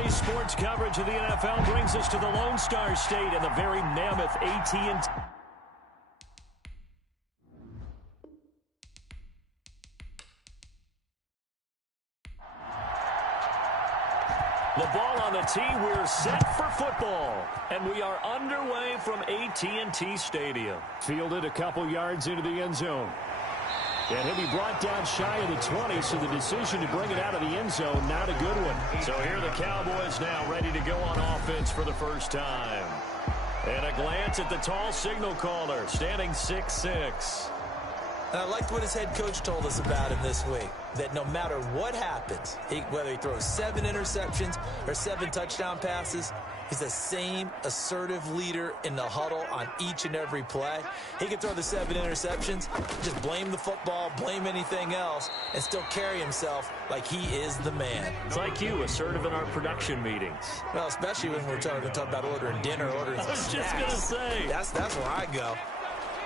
Today's sports coverage of the NFL brings us to the Lone Star State and the very mammoth AT&T. The ball on the tee, we're set for football. And we are underway from AT&T Stadium. Fielded a couple yards into the end zone. And he'll be brought down shy of the 20, so the decision to bring it out of the end zone, not a good one. So here are the Cowboys now ready to go on offense for the first time. And a glance at the tall signal caller, standing 6'6". I liked what his head coach told us about him this week, that no matter what happens, whether he throws 7 interceptions or 7 touchdown passes, he's the same assertive leader in the huddle on each and every play. He can throw the 7 interceptions, just blame the football, blame anything else, and still carry himself like he is the man. It's like you, assertive in our production meetings. Well, especially when we're talking about ordering dinner, ordering some snacks. I was just going to say. That's where I go.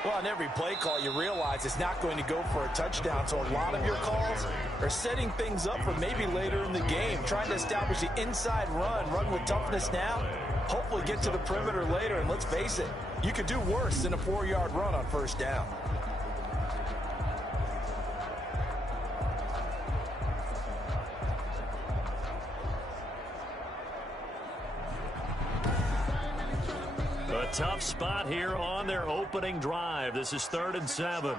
Well, on every play call, you realize it's not going to go for a touchdown, so a lot of your calls are setting things up for maybe later in the game, trying to establish the inside run with toughness now, hopefully get to the perimeter later, and let's face it, you could do worse than a 4-yard run on first down. A tough spot here on their opening drive. This is 3rd and 7.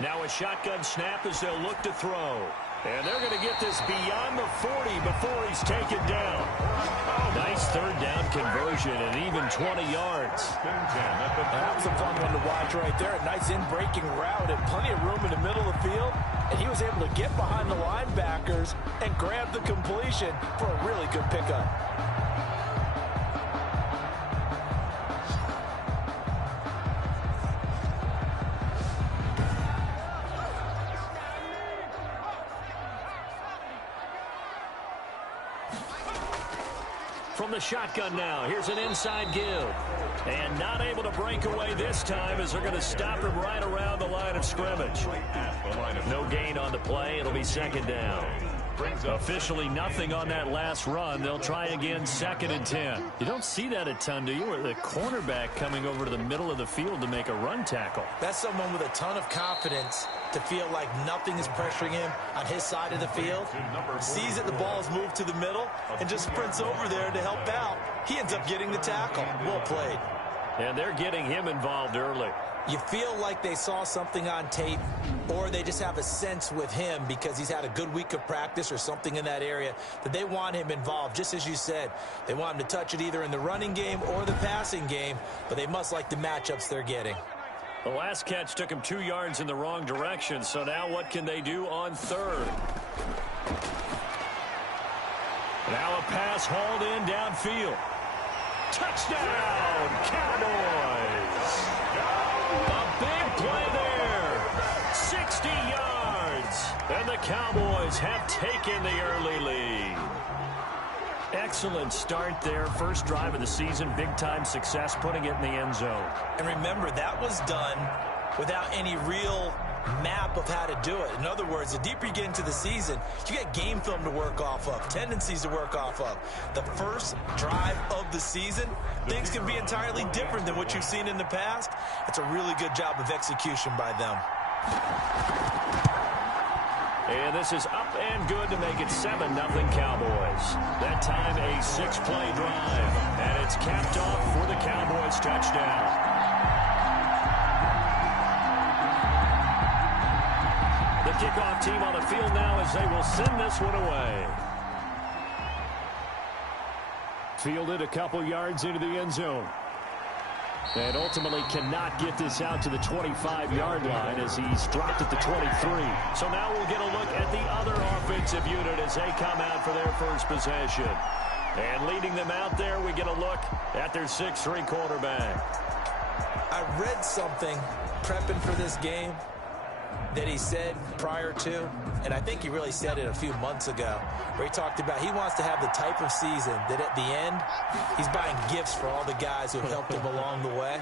Now a shotgun snap as they'll look to throw. And they're going to get this beyond the 40 before he's taken down. Nice 3rd down conversion and even 20 yards. That was a fun one to watch right there. A nice in-breaking route and plenty of room in the middle of the field. And he was able to get behind the linebackers and grab the completion for a really good pickup. From the shotgun now, here's an inside give. And not able to break away this time as they're going to stop him right around the line of scrimmage. No gain on the play. It'll be 2nd down. Officially nothing on that last run. They'll try again 2nd and 10. You don't see that a ton, do you? Where the cornerback coming over to the middle of the field to make a run tackle. That's someone with a ton of confidence to feel like nothing is pressuring him on his side of the field. Sees that the ball is moved to the middle and just sprints over there to help out. He ends up getting the tackle. Well played. And they're getting him involved early. You feel like they saw something on tape, or they just have a sense with him because he's had a good week of practice or something in that area that they want him involved. Just as you said, they want him to touch it either in the running game or the passing game, but they must like the matchups they're getting. The last catch took him 2 yards in the wrong direction, so now what can they do on 3rd? Now a pass hauled in downfield. Touchdown, Cowboys! A big play there. 60 yards. And the Cowboys have taken the early lead. Excellent start there. First drive of the season. Big-time success putting it in the end zone. And remember, that was done without any real map of how to do it. In other words, the deeper you get into the season, you get game film to work off of, tendencies to work off of. The first drive of the season, things can be entirely different than what you've seen in the past. It's a really good job of execution by them. And this is up and good to make it 7-0 Cowboys. That time a 6-play drive. And it's capped off for the Cowboys touchdown. The kickoff team on the field now as they will send this one away. Fielded a couple yards into the end zone. And ultimately cannot get this out to the 25-yard line as he's dropped at the 23. So now we'll get a look at the other offensive unit as they come out for their first possession. And leading them out there, we get a look at their 6'3" quarterback. I read something prepping for this game that he said prior to, and I think he really said it a few months ago, where he talked about he wants to have the type of season that at the end, he's buying gifts for all the guys who have helped him along the way.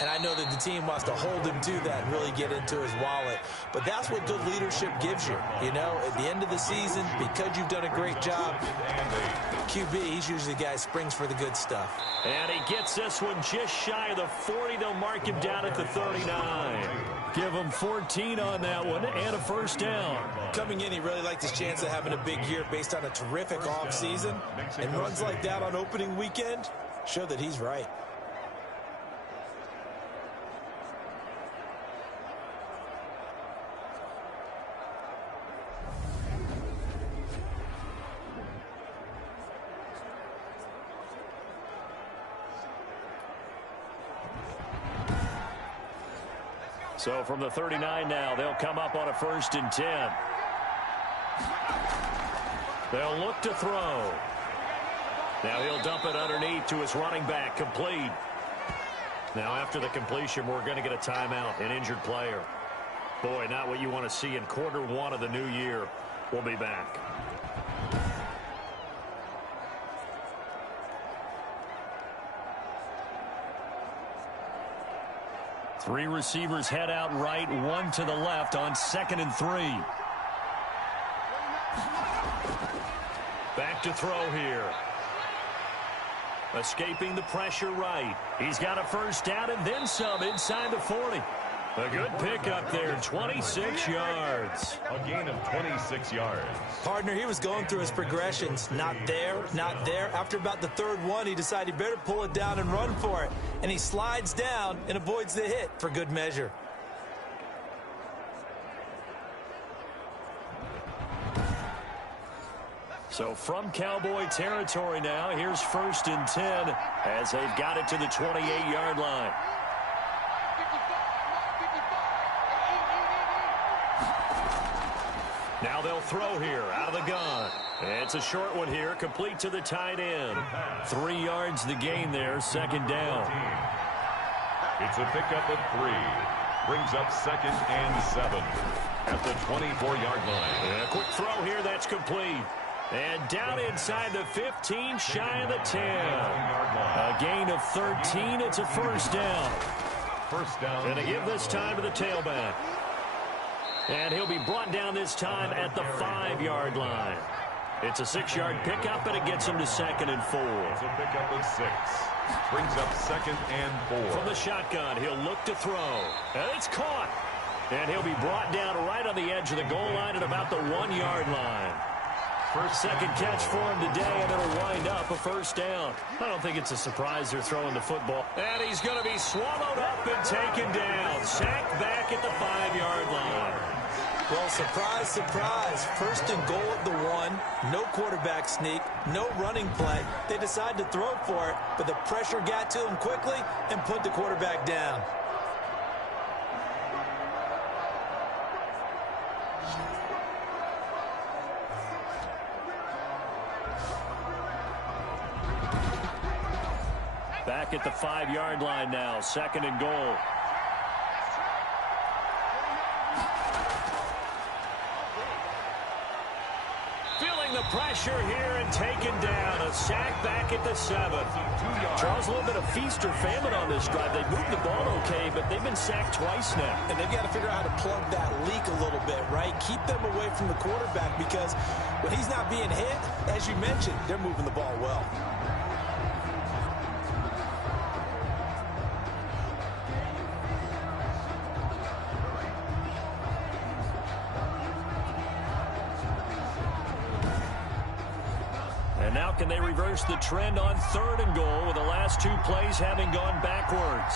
And I know that the team wants to hold him to that and really get into his wallet. But that's what good leadership gives you. You know, at the end of the season, because you've done a great job, QB, he's usually the guy who springs for the good stuff. And he gets this one just shy of the 40. They'll mark him down at the 39. Give him 14 on that one and a first down. Coming in, he really liked his chance of having a big year based on a terrific offseason. And runs like that on opening weekend show that he's right. So from the 39 now, they'll come up on a 1st and 10. They'll look to throw. Now he'll dump it underneath to his running back, complete. Now after the completion, we're going to get a timeout, an injured player. Boy, not what you want to see in Q1 of the new year. We'll be back. Three receivers head out right, one to the left on 2nd and 3. Back to throw here. Escaping the pressure right. He's got a first down and then some inside the 40. A good pickup there, 26 yards. A gain of 26 yards. Partner, he was going through his progressions. Not there, not there. After about the 3rd one, he decided he better pull it down and run for it. And he slides down and avoids the hit for good measure. So from Cowboy territory now, here's 1st and 10 as they've got it to the 28-yard line. Now they'll throw here out of the gun. It's a short one here, complete to the tight end. 3 yards the gain there, 2nd down. It's a pickup of 3. Brings up 2nd and 7 at the 24-yard line. And a quick throw here, that's complete. And down inside the 15, shy of the 10. A gain of 13, it's a first down. First down. And to give this time to the tailback. And he'll be brought down this time at the 5-yard line. It's a 6-yard pickup, and it gets him to 2nd and 4. It's a pickup of 6. Brings up 2nd and 4. From the shotgun, he'll look to throw. And it's caught. And he'll be brought down right on the edge of the goal line at about the 1-yard line. Second catch for him today, and it'll wind up a first down. I don't think it's a surprise they're throwing the football. And he's going to be swallowed up and taken down. Sacked back at the 5-yard line. Well, surprise, surprise. 1st and goal at the 1. No quarterback sneak. No running play. They decide to throw for it, but the pressure got to him quickly and put the quarterback down. Back at the 5-yard line now, 2nd and goal. Feeling the pressure here and taken down. A sack back at the 7. Charles, a little bit of feast or famine on this drive. They moved the ball okay, but they've been sacked twice now. And they've got to figure out how to plug that leak a little bit, right? Keep them away from the quarterback because when he's not being hit, as you mentioned, they're moving the ball well. And now can they reverse the trend on 3rd and goal with the last 2 plays having gone backwards?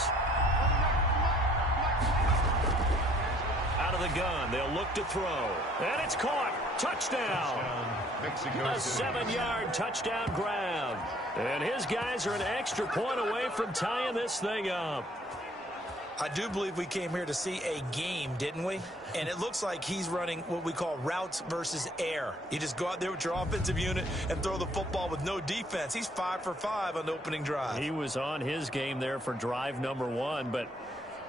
Out of the gun, they'll look to throw. And it's caught. Touchdown. A 7-yard touchdown grab. And his guys are an extra point away from tying this thing up. I do believe we came here to see a game, didn't we? And it looks like he's running what we call routes versus air. You just go out there with your offensive unit and throw the football with no defense. He's 5 for 5 on the opening drive. He was on his game there for drive number 1, but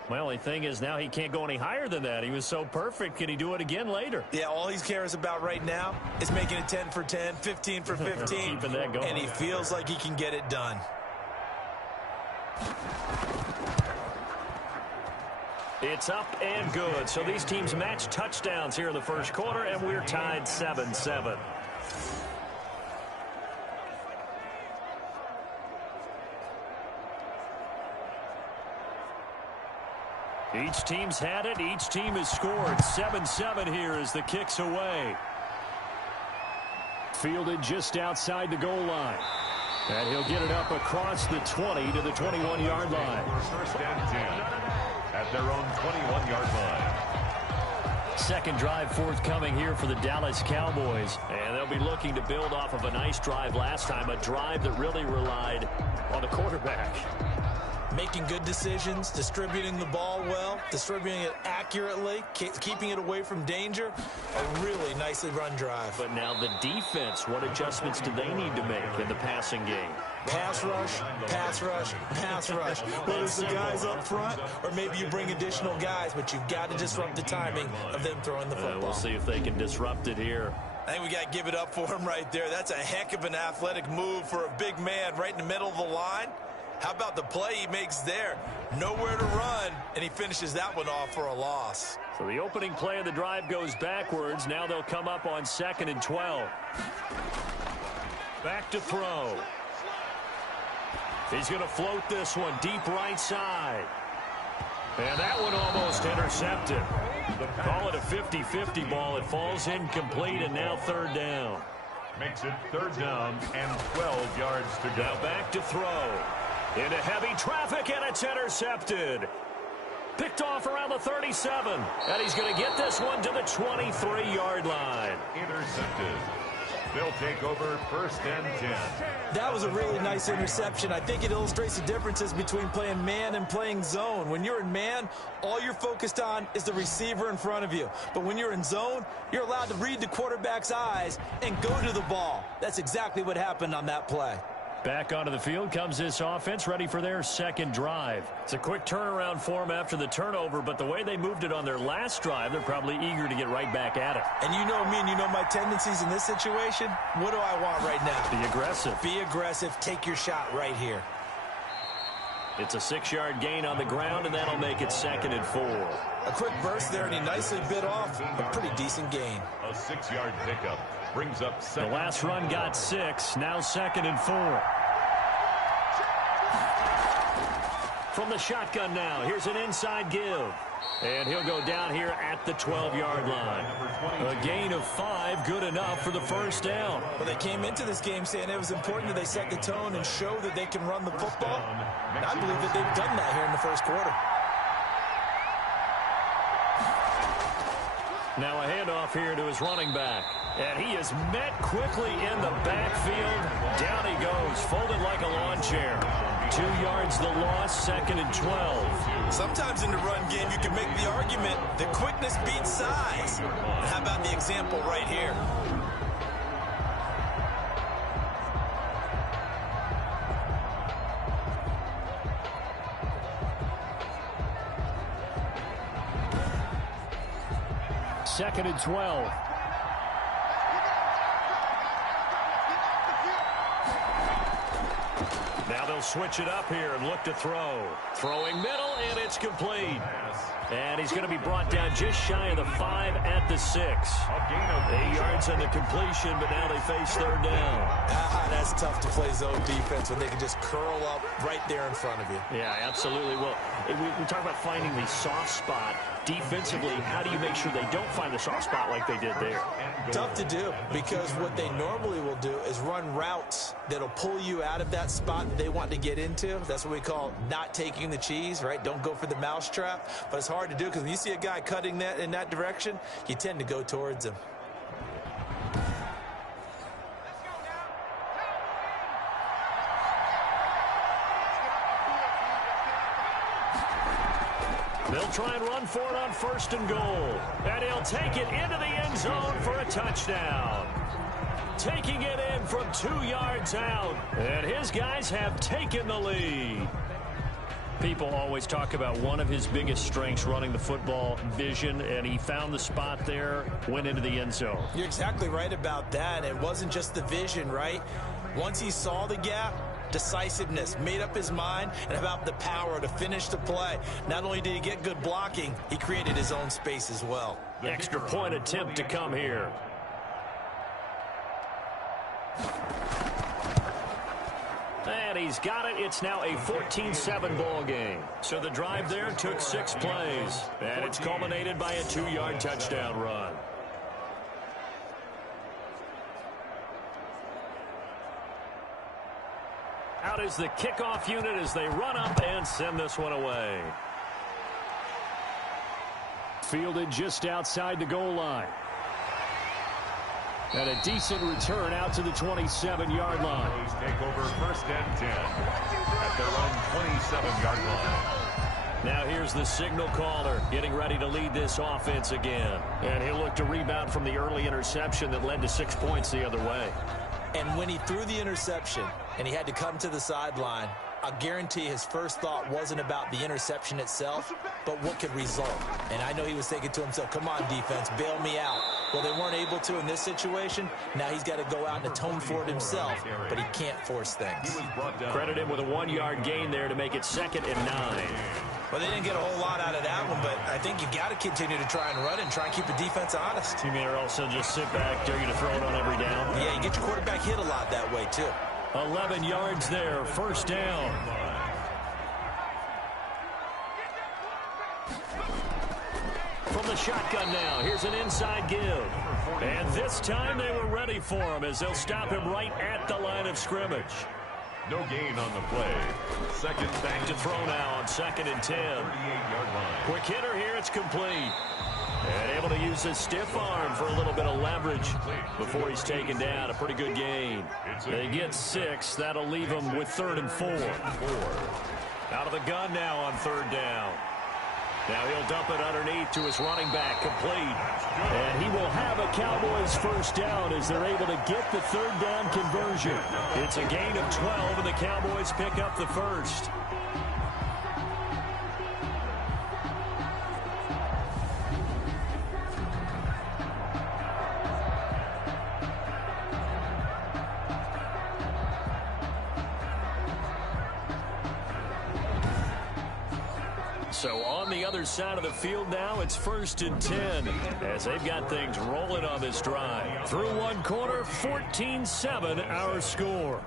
My only thing is now he can't go any higher than that. He was so perfect. Can he do it again later? Yeah, all he cares about right now is making it 10 for 10, 15 for 15. Keeping that going. And he feels like he can get it done. It's up and good. So these teams match touchdowns here in the first quarter, and we're tied 7-7. Each team's had it. Each team has scored. 7-7 here as the kick's away. Fielded just outside the goal line. And he'll get it up across the 20 to the 21-yard line. First and 10 at their own 21-yard line. Second drive forthcoming here for the Dallas Cowboys. And they'll be looking to build off of a nice drive last time, a drive that really relied on the quarterback. Making good decisions, distributing the ball well, distributing it accurately, keeping it away from danger. A really nicely run drive. But now the defense, what adjustments do they need to make in the passing game? Pass rush, pass rush, pass rush. Whether it's the guys up front or maybe you bring additional guys, but you've got to disrupt the timing of them throwing the football. We'll see if they can disrupt it here. I think we got to give it up for him right there. That's a heck of an athletic move for a big man right in the middle of the line. How about the play he makes there? Nowhere to run, and he finishes that one off for a loss. So the opening play of the drive goes backwards. Now they'll come up on 2nd and 12. Back to throw. He's going to float this one deep right side. And that one almost intercepted. Call it a 50-50 ball. It falls incomplete, and now 3rd down. Makes it 3rd down and 12 yards to go. Now back to throw. Into heavy traffic, and it's intercepted. Picked off around the 37. And he's going to get this one to the 23-yard line. Intercepted. They'll take over 1st and 10. That was a really nice interception. I think it illustrates the differences between playing man and playing zone. When you're in man, all you're focused on is the receiver in front of you. But when you're in zone, you're allowed to read the quarterback's eyes and go to the ball. That's exactly what happened on that play. Back onto the field comes this offense, ready for their second drive. It's a quick turnaround for them after the turnover, but the way they moved it on their last drive, they're probably eager to get right back at it. And you know me and you know my tendencies in this situation. What do I want right now? Be aggressive. Be aggressive. Take your shot right here. It's a 6-yard gain on the ground, and that'll make it 2nd and 4. A quick burst there, and he nicely bit off a pretty decent gain. A 6-yard pickup brings up 2nd. The last run got 6, now 2nd and 4. From the shotgun now, here's an inside give. And he'll go down here at the 12-yard line. A gain of 5, good enough for the 1st down. Well, they came into this game saying it was important that they set the tone and show that they can run the football. And I believe that they've done that here in the first quarter. Now a handoff here to his running back. And he is met quickly in the backfield. Down he goes, folded like a lawn chair. 2 yards the loss, 2nd and 12. Sometimes in the run game, you can make the argument that quickness beats size. How about the example right here? Second and 12. Now they'll switch it up here and look to throw. Throwing middle, and it's complete. And he's going to be brought down just shy of the 5 at the 6. 8 yards on the completion, but now they face 3rd down. That's tough to play zone defense when they can just curl up right there in front of you. Yeah, absolutely. Well, we talk about finding the soft spot. Defensively, how do you make sure they don't find the soft spot like they did there? Tough to do, because what they normally will do is run routes that'll pull you out of that spot that they want to get into. That's what we call not taking the cheese, right? Don't go for the mousetrap. But it's hard to do because when you see a guy cutting that in that direction, you tend to go towards him. They'll try and run for it on 1st and goal. And he'll take it into the end zone for a touchdown. Taking it in from 2 yards out. And his guys have taken the lead. People always talk about one of his biggest strengths running the football, vision, and he found the spot there, went into the end zone. You're exactly right about that. It wasn't just the vision, right? Once he saw the gap, decisiveness, made up his mind, and about the power to finish the play. Not only did he get good blocking, he created his own space as well. Extra point attempt to come here. And he's got it. It's now a 14-7 ball game. So the drive there took 6 plays. And it's culminated by a 2-yard touchdown run. Out is the kickoff unit as they run up and send this one away. Fielded just outside the goal line. And a decent return out to the 27-yard line. Take over 1st and 10 at their own 27-yard line. Now here's the signal caller getting ready to lead this offense again. And he'll look to rebound from the early interception that led to 6 points the other way. And when he threw the interception and he had to come to the sideline, I guarantee his first thought wasn't about the interception itself, but what could result. And I know he was thinking to himself, come on, defense, bail me out. Well, they weren't able to in this situation. Now he's got to go out and atone for it himself, but he can't force things. Credit him with a 1-yard gain there to make it 2nd and 9. Well, they didn't get a whole lot out of that one, but I think you got to continue to try and run and try and keep the defense honest. You mean also just sit back, dare you to throw it on every down? Yeah, you get your quarterback hit a lot that way, too. 11 yards there, 1st down. From the shotgun now, here's an inside give. And this time they were ready for him as they'll stop him right at the line of scrimmage. No gain on the play. 2nd Back to throw now on 2nd and 10. 38-yard line. Quick hitter here, it's complete. And able to use his stiff arm for a little bit of leverage before he's taken down. A pretty good gain. They get 6. That'll leave him with 3rd and 4. Out of the gun now on 3rd down. Now he'll dump it underneath to his running back, complete. And he will have a Cowboys 1st down as they're able to get the 3rd down conversion. It's a gain of 12, and the Cowboys pick up the 1st. So on the other side of the field now, it's 1st and 10 as they've got things rolling on this drive. Through 1 quarter, 14-7 our score.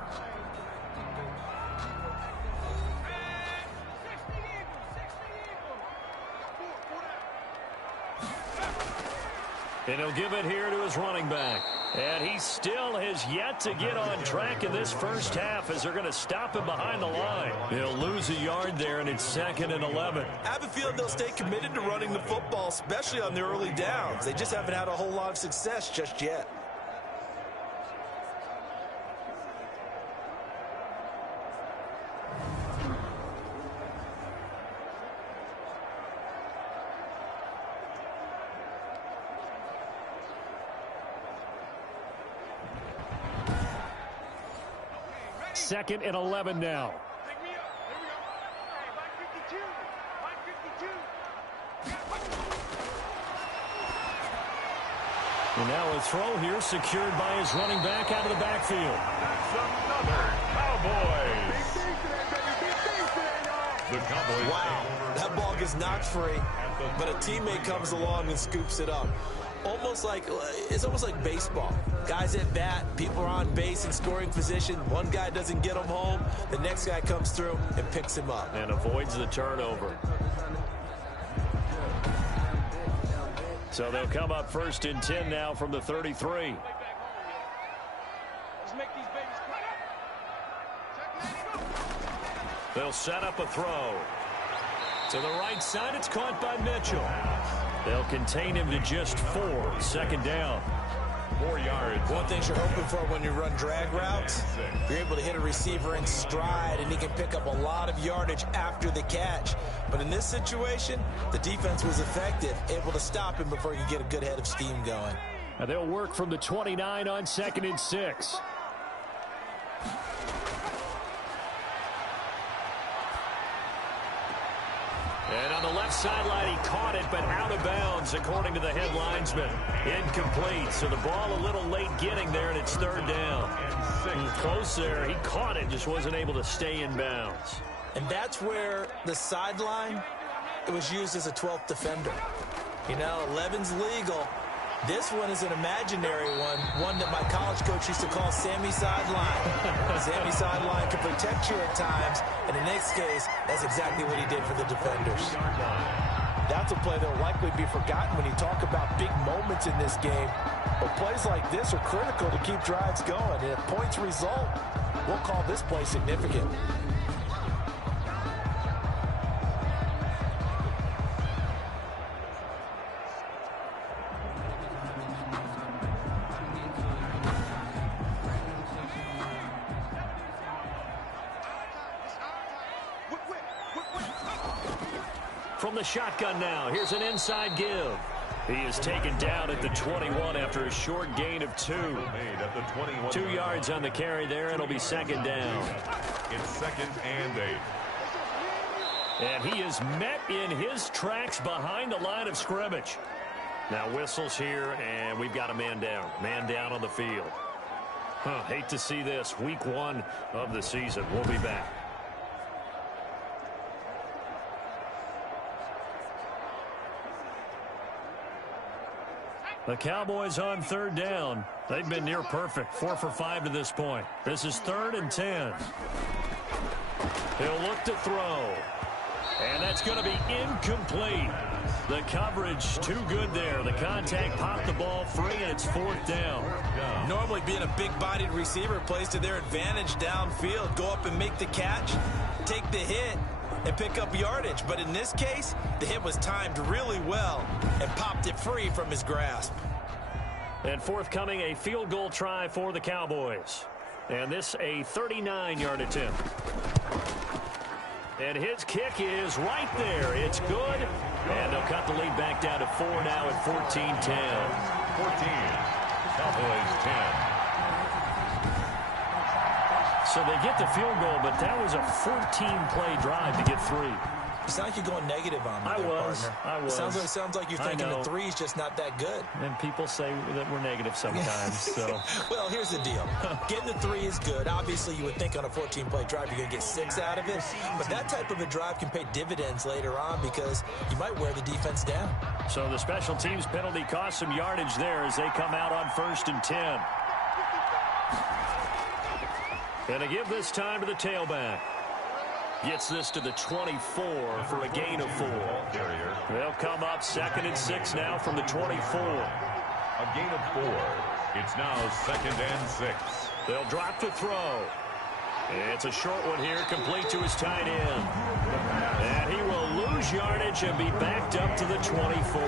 And he'll give it here to his running back. And he still has yet to get on track in this 1st half as they're going to stop him behind the line. He'll lose a yard there, and it's 2nd and 11. I have a feeling they'll stay committed to running the football, especially on the early downs. They just haven't had a whole lot of success just yet. Second and 11 now. And now a throw here secured by his running back out of the backfield. That's another Cowboys. The Cowboys. Wow, that ball gets knocked free, but a teammate comes along and scoops it up. It's almost like baseball. Guys at bat, people are on base in scoring position. One guy doesn't get him home. The next guy comes through and picks him up. And avoids the turnover. So they'll come up 1st and 10 now from the 33. They'll set up a throw. To the right side, it's caught by Mitchell. They'll contain him to just 4. 2nd down. 4 yards. One thing you're hoping for when you run drag routes, you're able to hit a receiver in stride, and he can pick up a lot of yardage after the catch. But in this situation, the defense was effective, able to stop him before he could get a good head of steam going. And they'll work from the 29 on 2nd and 6. And on the left sideline, he caught it, but out of bounds, according to the head linesman. Incomplete, so the ball a little late getting there, and it's third down. Close there. He caught it, just wasn't able to stay in bounds. And that's where the sideline, it was used as a 12th defender. You know, 11's legal. This one is an imaginary one that my college coach used to call Sammy Sideline. Sammy Sideline can protect you at times, and in this case, that's exactly what he did for the defenders. That's a play that will likely be forgotten when you talk about big moments in this game. But plays like this are critical to keep drives going, and if points result, we'll call this play significant. From the shotgun now, here's an inside give. He is taken down at the 21 after a short gain of 2. 2 yards on the carry there. It'll be second down. It's second and 8. And he is met in his tracks behind the line of scrimmage. Now whistles here, and we've got a man down. Man down on the field. Hate to see this. Week 1 of the season. We'll be back. The Cowboys on third down. They've been near perfect. 4 for 5 to this point. This is 3rd and 10. He'll look to throw. And that's going to be incomplete. The coverage too good there. The contact popped the ball free, and it's 4th down. Normally being a big-bodied receiver plays to their advantage downfield. Go up and make the catch, take the hit, and pick up yardage. But in this case, the hit was timed really well and popped it free from his grasp. And forthcoming, a field goal try for the Cowboys. And this a 39-yard attempt. And his kick is right there. It's good. And they'll cut the lead back down to 4 now at 14-10. 14. Cowboys 10. So they get the field goal, but that was a 14-play drive to get 3. You sound like you're going negative on me. I was. Sounds like you're thinking the 3's just not that good. And people say that we're negative sometimes. So. Well, here's the deal. Getting the 3 is good. Obviously, you would think on a 14-play drive you're going to get 6 out of it. But that type of a drive can pay dividends later on because you might wear the defense down. So the special teams penalty cost some yardage there as they come out on 1st and 10. And to give this time to the tailback. Gets this to the 24 for a gain of 4. They'll come up 2nd and 6 now from the 24. A gain of 4. It's now 2nd and 6. They'll drop to throw. It's a short one here, complete to his tight end. And he will lose yardage and be backed up to the 24.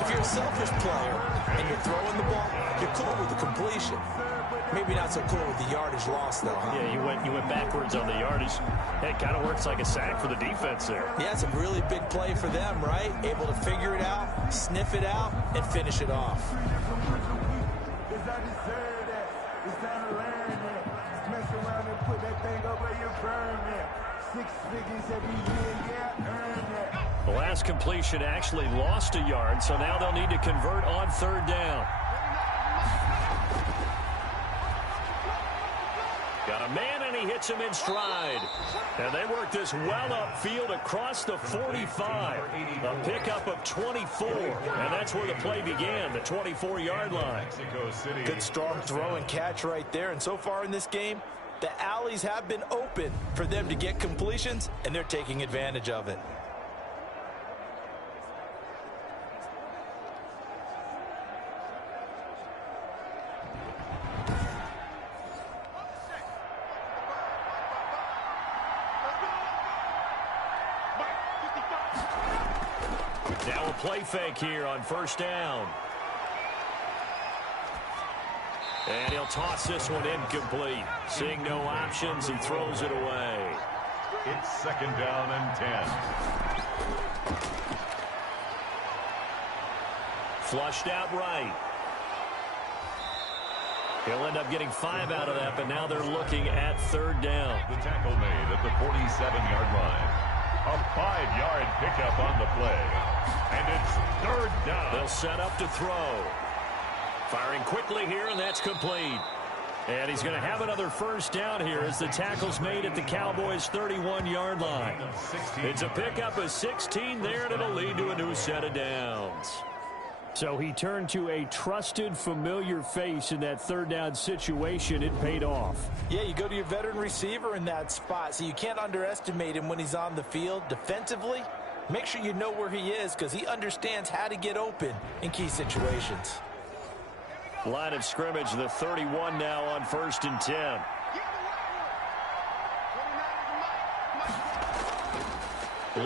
If you're a selfish player and you're throwing the ball, you're cool with the completion. Maybe not so cool with the yardage loss, though. Huh? Yeah, you went backwards on the yardage. Hey, it kind of works like a sack for the defense there. Yeah, it's a really big play for them, right? Able to figure it out, sniff it out, and finish it off. The last completion actually lost a yard, so now they'll need to convert on 3rd down. Got a man, and he hits him in stride. And they work this well upfield across the 45. A pickup of 24. And that's where the play began, the 24-yard line. Good strong throw and catch right there. And so far in this game, the alleys have been open for them to get completions, and they're taking advantage of it. Now a play fake here on 1st down. And he'll toss this one incomplete. Seeing no options, he throws it away. It's 2nd down and 10. Flushed out right. He'll end up getting 5 out of that, but now they're looking at 3rd down. The tackle made at the 47-yard line. A 5-yard pickup on the play. And it's third down. They'll set up to throw. Firing quickly here, and that's complete. And he's going to have another first down here as the tackle's made at the Cowboys' 31-yard line. It's a pickup of 16 there, and it'll lead to a new set of downs. So he turned to a trusted, familiar face in that third down situation. It paid off. Yeah, you go to your veteran receiver in that spot, so you can't underestimate him when he's on the field. Defensively, make sure you know where he is because he understands how to get open in key situations. Line of scrimmage, the 31 now on 1st and 10.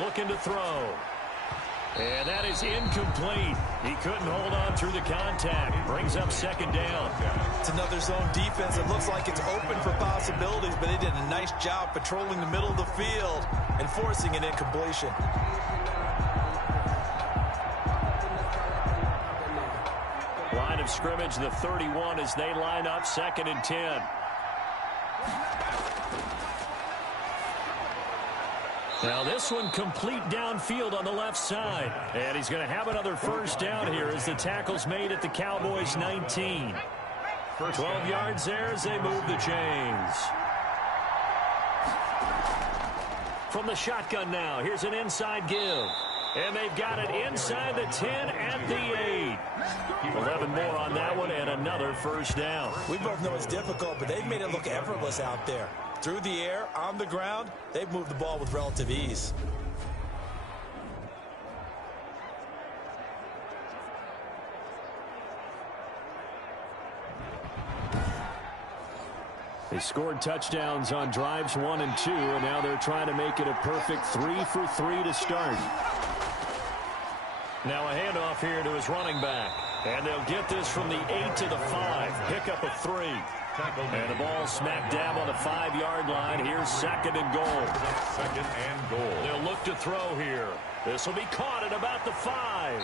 Looking to throw. And that is incomplete. He couldn't hold on through the contact. Brings up 2nd down. It's another zone defense. It looks like it's open for possibilities, but they did a nice job patrolling the middle of the field and forcing an incompletion. Line of scrimmage, the 31 as they line up 2nd and 10. Now this one complete downfield on the left side. And he's going to have another first down here as the tackle's made at the Cowboys' 19. 12 yards there as they move the chains. From the shotgun now, here's an inside give. And they've got it inside the 10 at the 8. 11 more on that one and another first down. We both know it's difficult, but they've made it look effortless out there. Through the air, on the ground, they've moved the ball with relative ease. They scored touchdowns on drives 1 and 2, and now they're trying to make it a perfect 3 for 3 to start. Now a handoff here to his running back. And they'll get this from the 8 to the 5. Pickup of 3. And the ball smack dab on the 5-yard line. Here's 2nd and goal. 2nd and goal. They'll look to throw here. This will be caught at about the 5.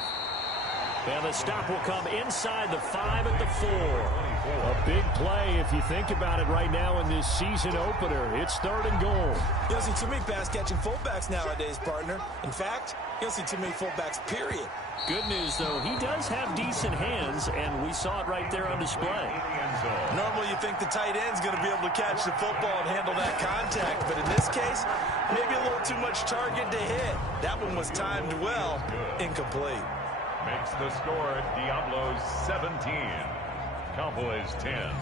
And the stop will come inside the 5 at the 4. A big play if you think about it right now in this season opener. It's 3rd and goal. You don't see too many pass-catching fullbacks nowadays, partner. In fact, you don't see too many fullbacks, period. Good news, though, he does have decent hands, and we saw it right there on display. Normally you think the tight end's going to be able to catch the football and handle that contact, but in this case, maybe a little too much target to hit. That one was timed well, incomplete. Makes the score Diablos 17. Cowboys 10.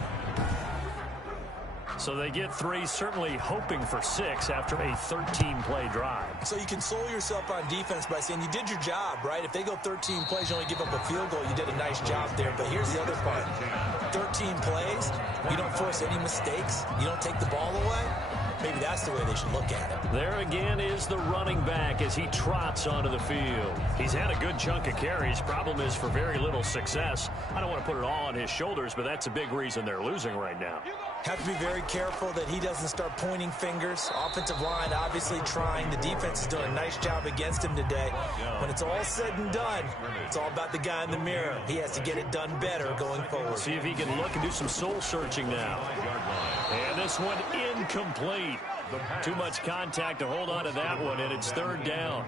So they get 3, certainly hoping for 6 after a 13-play drive. So you console yourself on defense by saying you did your job, right? If they go 13 plays, you only give up a field goal, you did a nice job there. But here's the other part. 13 plays, you don't force any mistakes, you don't take the ball away. Maybe that's the way they should look at it. There again is the running back as he trots onto the field. He's had a good chunk of carries. Problem is for very little success. I don't want to put it all on his shoulders, but that's a big reason they're losing right now. Have to be very careful that he doesn't start pointing fingers. Offensive line obviously trying. The defense is doing a nice job against him today. When it's all said and done, it's all about the guy in the mirror. He has to get it done better going forward. See if he can look and do some soul searching now. And this one incomplete. Too much contact to hold on to that one, and it's 3rd down.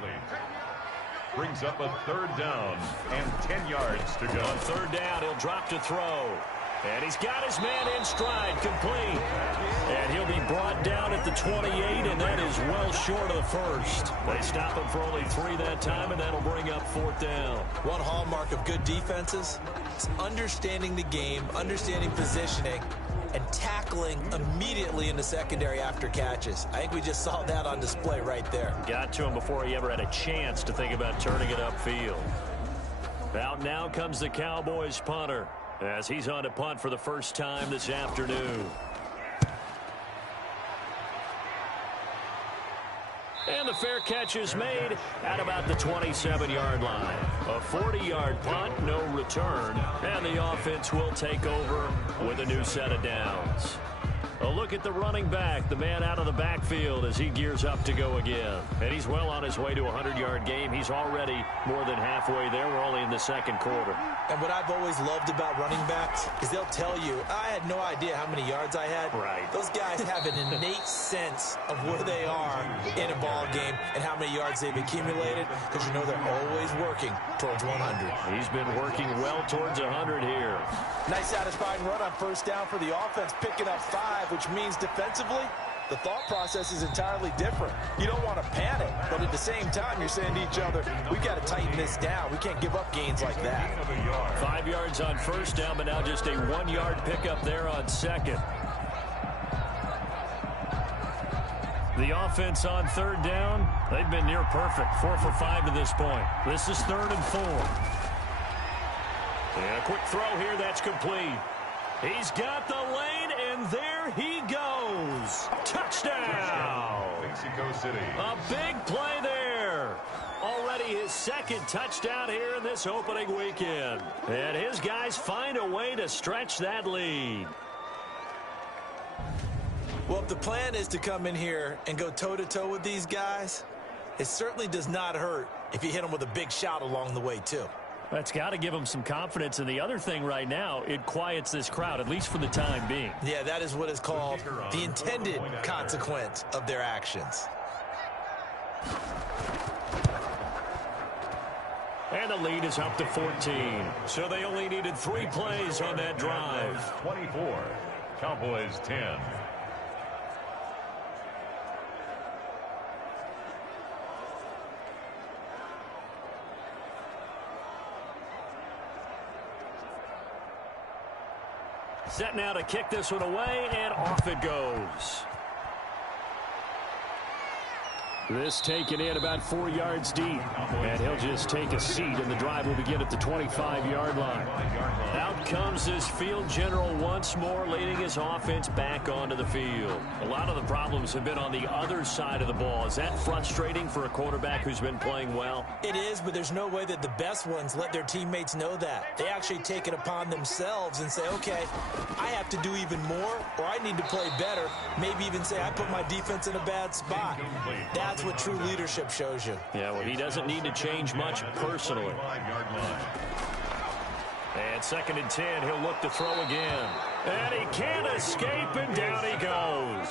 Brings up a 3rd down and 10 yards to go. On 3rd down, he'll drop to throw. And he's got his man in stride, complete. And he'll be brought down at the 28, and that is well short of the first. They stop him for only 3 that time, and that'll bring up 4th down. One hallmark of good defenses is understanding the game, understanding positioning, and tackling immediately in the secondary after catches. I think we just saw that on display right there. Got to him before he ever had a chance to think about turning it upfield. Out now comes the Cowboys punter as he's on to punt for the first time this afternoon. And the fair catch is made at about the 27-yard line. A 40-yard punt, no return, and the offense will take over with a new set of downs. A look at the running back, the man out of the backfield as he gears up to go again. And he's well on his way to a 100-yard game. He's already more than halfway there. We're only in the second quarter. And what I've always loved about running backs is they'll tell you, I had no idea how many yards I had. Right. Those guys have an innate sense of where they are in a ball game and how many yards they've accumulated, because you know they're always working towards 100. He's been working well towards 100 here. Nice satisfying run on first down for the offense, picking up 5, which means defensively, the thought process is entirely different. You don't want to panic, but at the same time, you're saying to each other, we've got to tighten this down. We can't give up gains like that. 5 yards on first down, but now just a 1-yard pickup there on second. The offense on third down, they've been near perfect. 4 for 5 to this point. This is 3rd and 4. And a quick throw here, that's complete. He's got the lane, and there he goes. Touchdown! Mexico City. A big play there. Already his second touchdown here in this opening weekend. And his guys find a way to stretch that lead. Well, if the plan is to come in here and go toe-to-toe with these guys, it certainly does not hurt if you hit them with a big shot along the way, too. That's got to give them some confidence. And the other thing right now, it quiets this crowd, at least for the time being. Yeah, that is what is called the intended consequence of their actions. And the lead is up to 14. So they only needed 3 plays on that drive. 24. Cowboys 10. Set now to kick this one away, and off it goes. This taken in about 4 yards deep. And he'll just take a seat, and the drive will begin at the 25-yard line. Out comes his field general once more, leading his offense back onto the field. A lot of the problems have been on the other side of the ball. Is that frustrating for a quarterback who's been playing well? It is, but there's no way that the best ones let their teammates know that. They actually take it upon themselves and say, okay, I have to do even more, or I need to play better. Maybe even say, I put my defense in a bad spot. That's what true leadership shows you. Yeah, well, he doesn't need to change much personally. And 2nd and 10, he'll look to throw again. And he can't escape, and down he goes.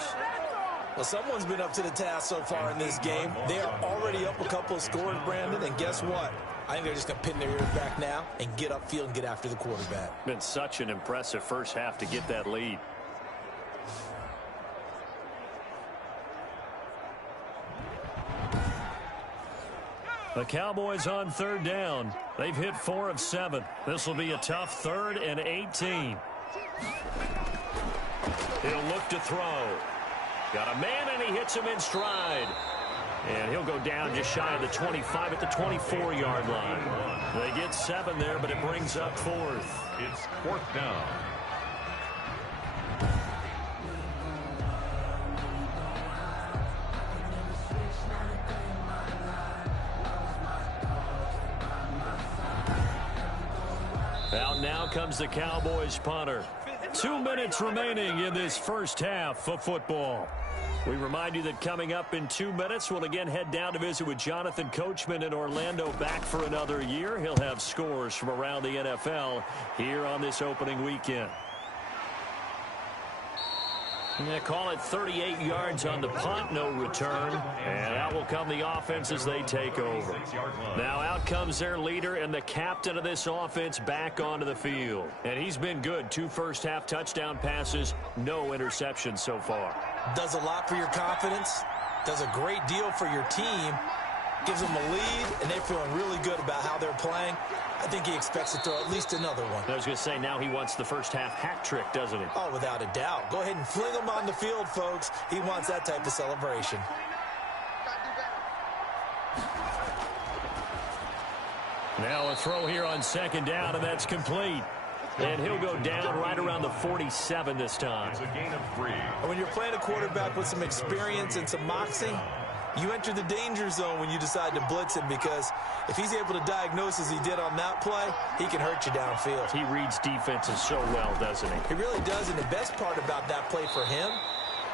Well, someone's been up to the task so far in this game. They are already up a couple of scores, Brandon, and guess what? I think they're just going to pin their ears back now and get upfield and get after the quarterback. Been such an impressive first half to get that lead. The Cowboys on 3rd down. They've hit 4 of 7. This will be a tough 3rd and 18. He'll look to throw. Got a man, and he hits him in stride. And he'll go down just shy of the 25 at the 24-yard line. They get 7 there, but it brings up 4th. It's 4th down. Out now comes the Cowboys punter. 2 minutes remaining in this first half of football. We remind you that coming up in 2 minutes, we'll again head down to visit with Jonathan Coachman in Orlando, back for another year. He'll have scores from around the NFL here on this opening weekend. Yeah, call it 38 yards on the punt, no return. And out will come the offense as they take over. Now out comes their leader and the captain of this offense back onto the field. And he's been good. 2 first-half touchdown passes, no interceptions so far. Does a lot for your confidence, does a great deal for your team, gives them a lead, and they're feeling really good about how they're playing. I think he expects to throw at least another one. I was going to say, now he wants the first-half hat trick, doesn't he? Oh, without a doubt. Go ahead and fling him on the field, folks. He wants that type of celebration. Now a throw here on 2nd down, and that's complete. And he'll go down right around the 47 this time. It's a gain of 3. And when you're playing a quarterback with some experience and some moxie, You enter the danger zone when you decide to blitz him, because if he's able to diagnose as he did on that play, he can hurt you downfield. He reads defenses so well, doesn't he? He really does, and the best part about that play for him,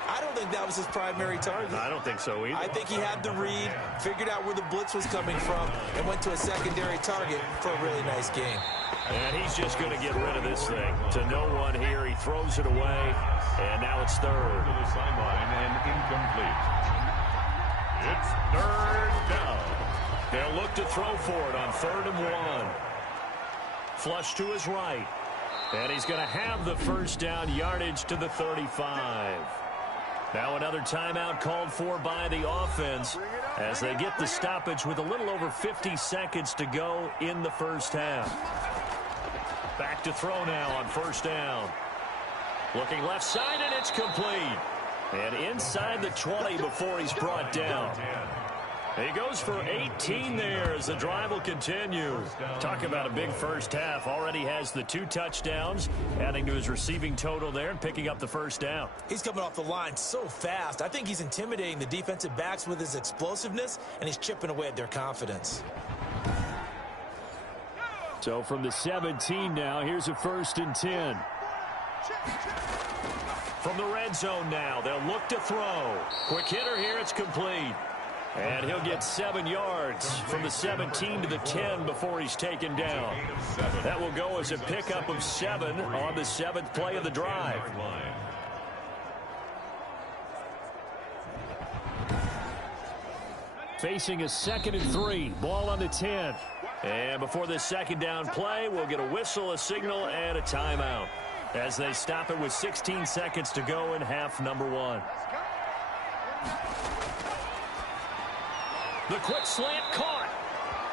I don't think that was his primary target. I don't think so either. I think he had the read, figured out where the blitz was coming from, and went to a secondary target for a really nice game. And he's just going to get rid of this thing. To no one here, he throws it away, and now it's third. To the sideline and incomplete. It's third down. They'll look to throw for it on 3rd and 1. Flush to his right. And he's going to have the first down, yardage to the 35. Now another timeout called for by the offense as they get the stoppage with a little over 50 seconds to go in the first half. Back to throw now on 1st down. Looking left side, and it's complete. And inside the 20 before he's brought down. He goes for 18 there as the drive will continue. Talk about a big first half. Already has the 2 touchdowns, adding to his receiving total there and picking up the first down. He's coming off the line so fast. I think he's intimidating the defensive backs with his explosiveness, and he's chipping away at their confidence. So from the 17 now, here's a 1st and 10. From the red zone now, they'll look to throw. Quick hitter here, it's complete. And he'll get 7 yards from the 17 to the 10 before he's taken down. That will go as a pickup of 7 on the 7th play of the drive. Facing a 2nd and 3, ball on the 10. And before the 2nd down play, we'll get a whistle, a signal, and a timeout as they stop it with 16 seconds to go in half number 1. The quick slant caught,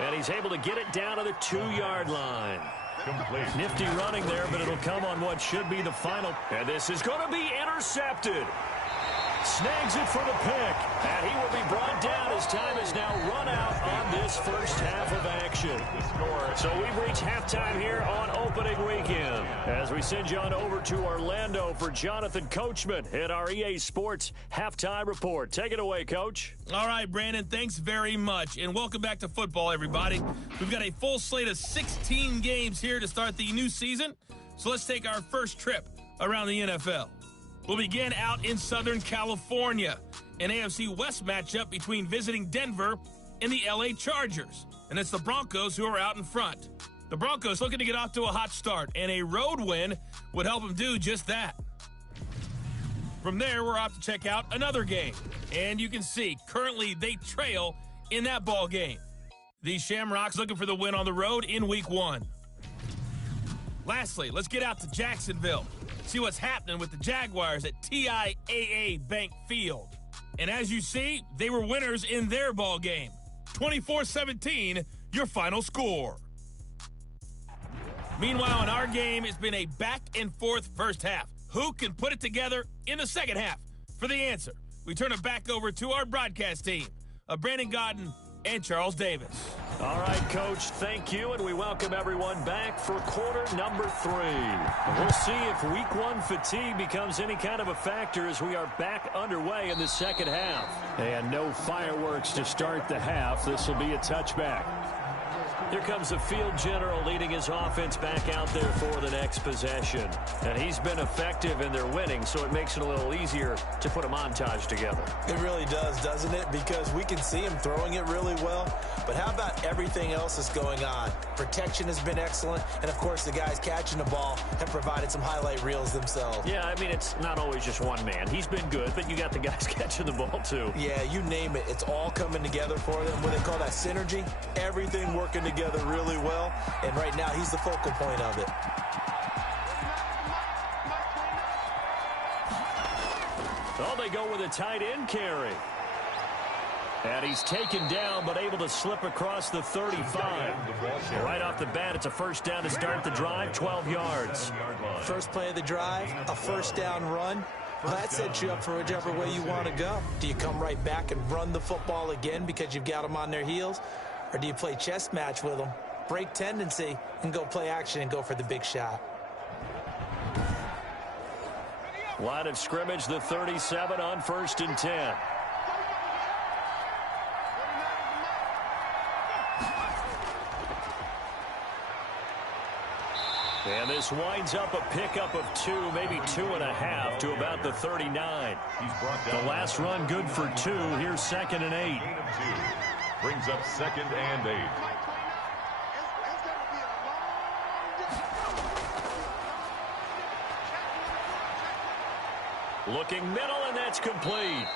and he's able to get it down to the 2-yard line. Complete. Nifty running there, but it'll come on what should be the final. And this is going to be intercepted. Snags it for the pick, and he will be brought down as time is now run out on this first half of action. So we've reached halftime here on opening weekend as we send you on over to Orlando for Jonathan Coachman at our EA Sports Halftime Report. Take it away, Coach. All right, Brandon, thanks very much, and welcome back to football, everybody. We've got a full slate of 16 games here to start the new season, so let's take our first trip around the NFL. We'll begin out in Southern California, an AFC West matchup between visiting Denver and the LA Chargers. And it's the Broncos who are out in front. The Broncos looking to get off to a hot start, and a road win would help them do just that. From there, we're off to check out another game. And you can see, currently they trail in that ball game. The Shamrocks looking for the win on the road in Week 1. Lastly, let's get out to Jacksonville. See what's happening with the Jaguars at TIAA Bank Field. And as you see, they were winners in their ball game. 24-17, your final score. Meanwhile, in our game, it's been a back-and-forth first half. Who can put it together in the second half? For the answer, we turn it back over to our broadcast team of Brandon Gaudin and Charles Davis. All right, Coach, thank you, and we welcome everyone back for quarter number 3. We'll see if Week 1 fatigue becomes any kind of a factor as we are back underway in the second half. And no fireworks to start the half. This will be a touchback. Here comes the field general leading his offense back out there for the next possession. And he's been effective in their winning, so it makes it a little easier to put a montage together. It really does, doesn't it? Because we can see him throwing it really well. But how about everything else that's going on? Protection has been excellent. And, of course, the guys catching the ball have provided some highlight reels themselves. Yeah, I mean, it's not always just one man. He's been good, but you got the guys catching the ball, too. Yeah, you name it. It's all coming together for them. What they call that synergy, everything working together really well, and right now he's the focal point of it. Oh, they go with a tight end carry. And he's taken down, but able to slip across the 35. Right off the bat, it's a first down to start the drive, 12 yards. First play of the drive, a first down run. Well, that sets you up for whichever way you want to go. Do you come right back and run the football again because you've got them on their heels? Or do you play chess match with them, break tendency, and go play action and go for the big shot? Line of scrimmage, the 37 on 1st and 10. And this winds up a pickup of 2, maybe 2.5 to about the 39. The last run good for 2. Here's 2nd and 8. Brings up 2nd and 8. Looking middle, and that's complete.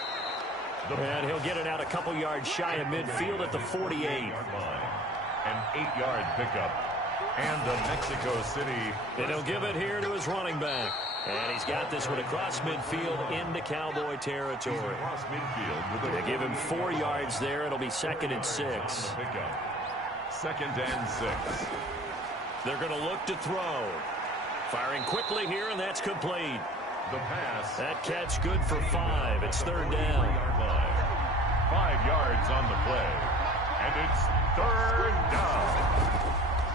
And he'll get it out a couple yards shy of midfield at the 48. An 8-yard pickup. And the Mexico City. And he'll give it here to his running back. And he's got this one across midfield into Cowboy territory. Across midfield. They give him 4 yards there. It'll be 2nd and 6. 2nd and 6. They're going to look to throw. Firing quickly here, and that's complete. The pass. That catch good for 5. It's 3rd down. 5 yards on the play. And it's 3rd down.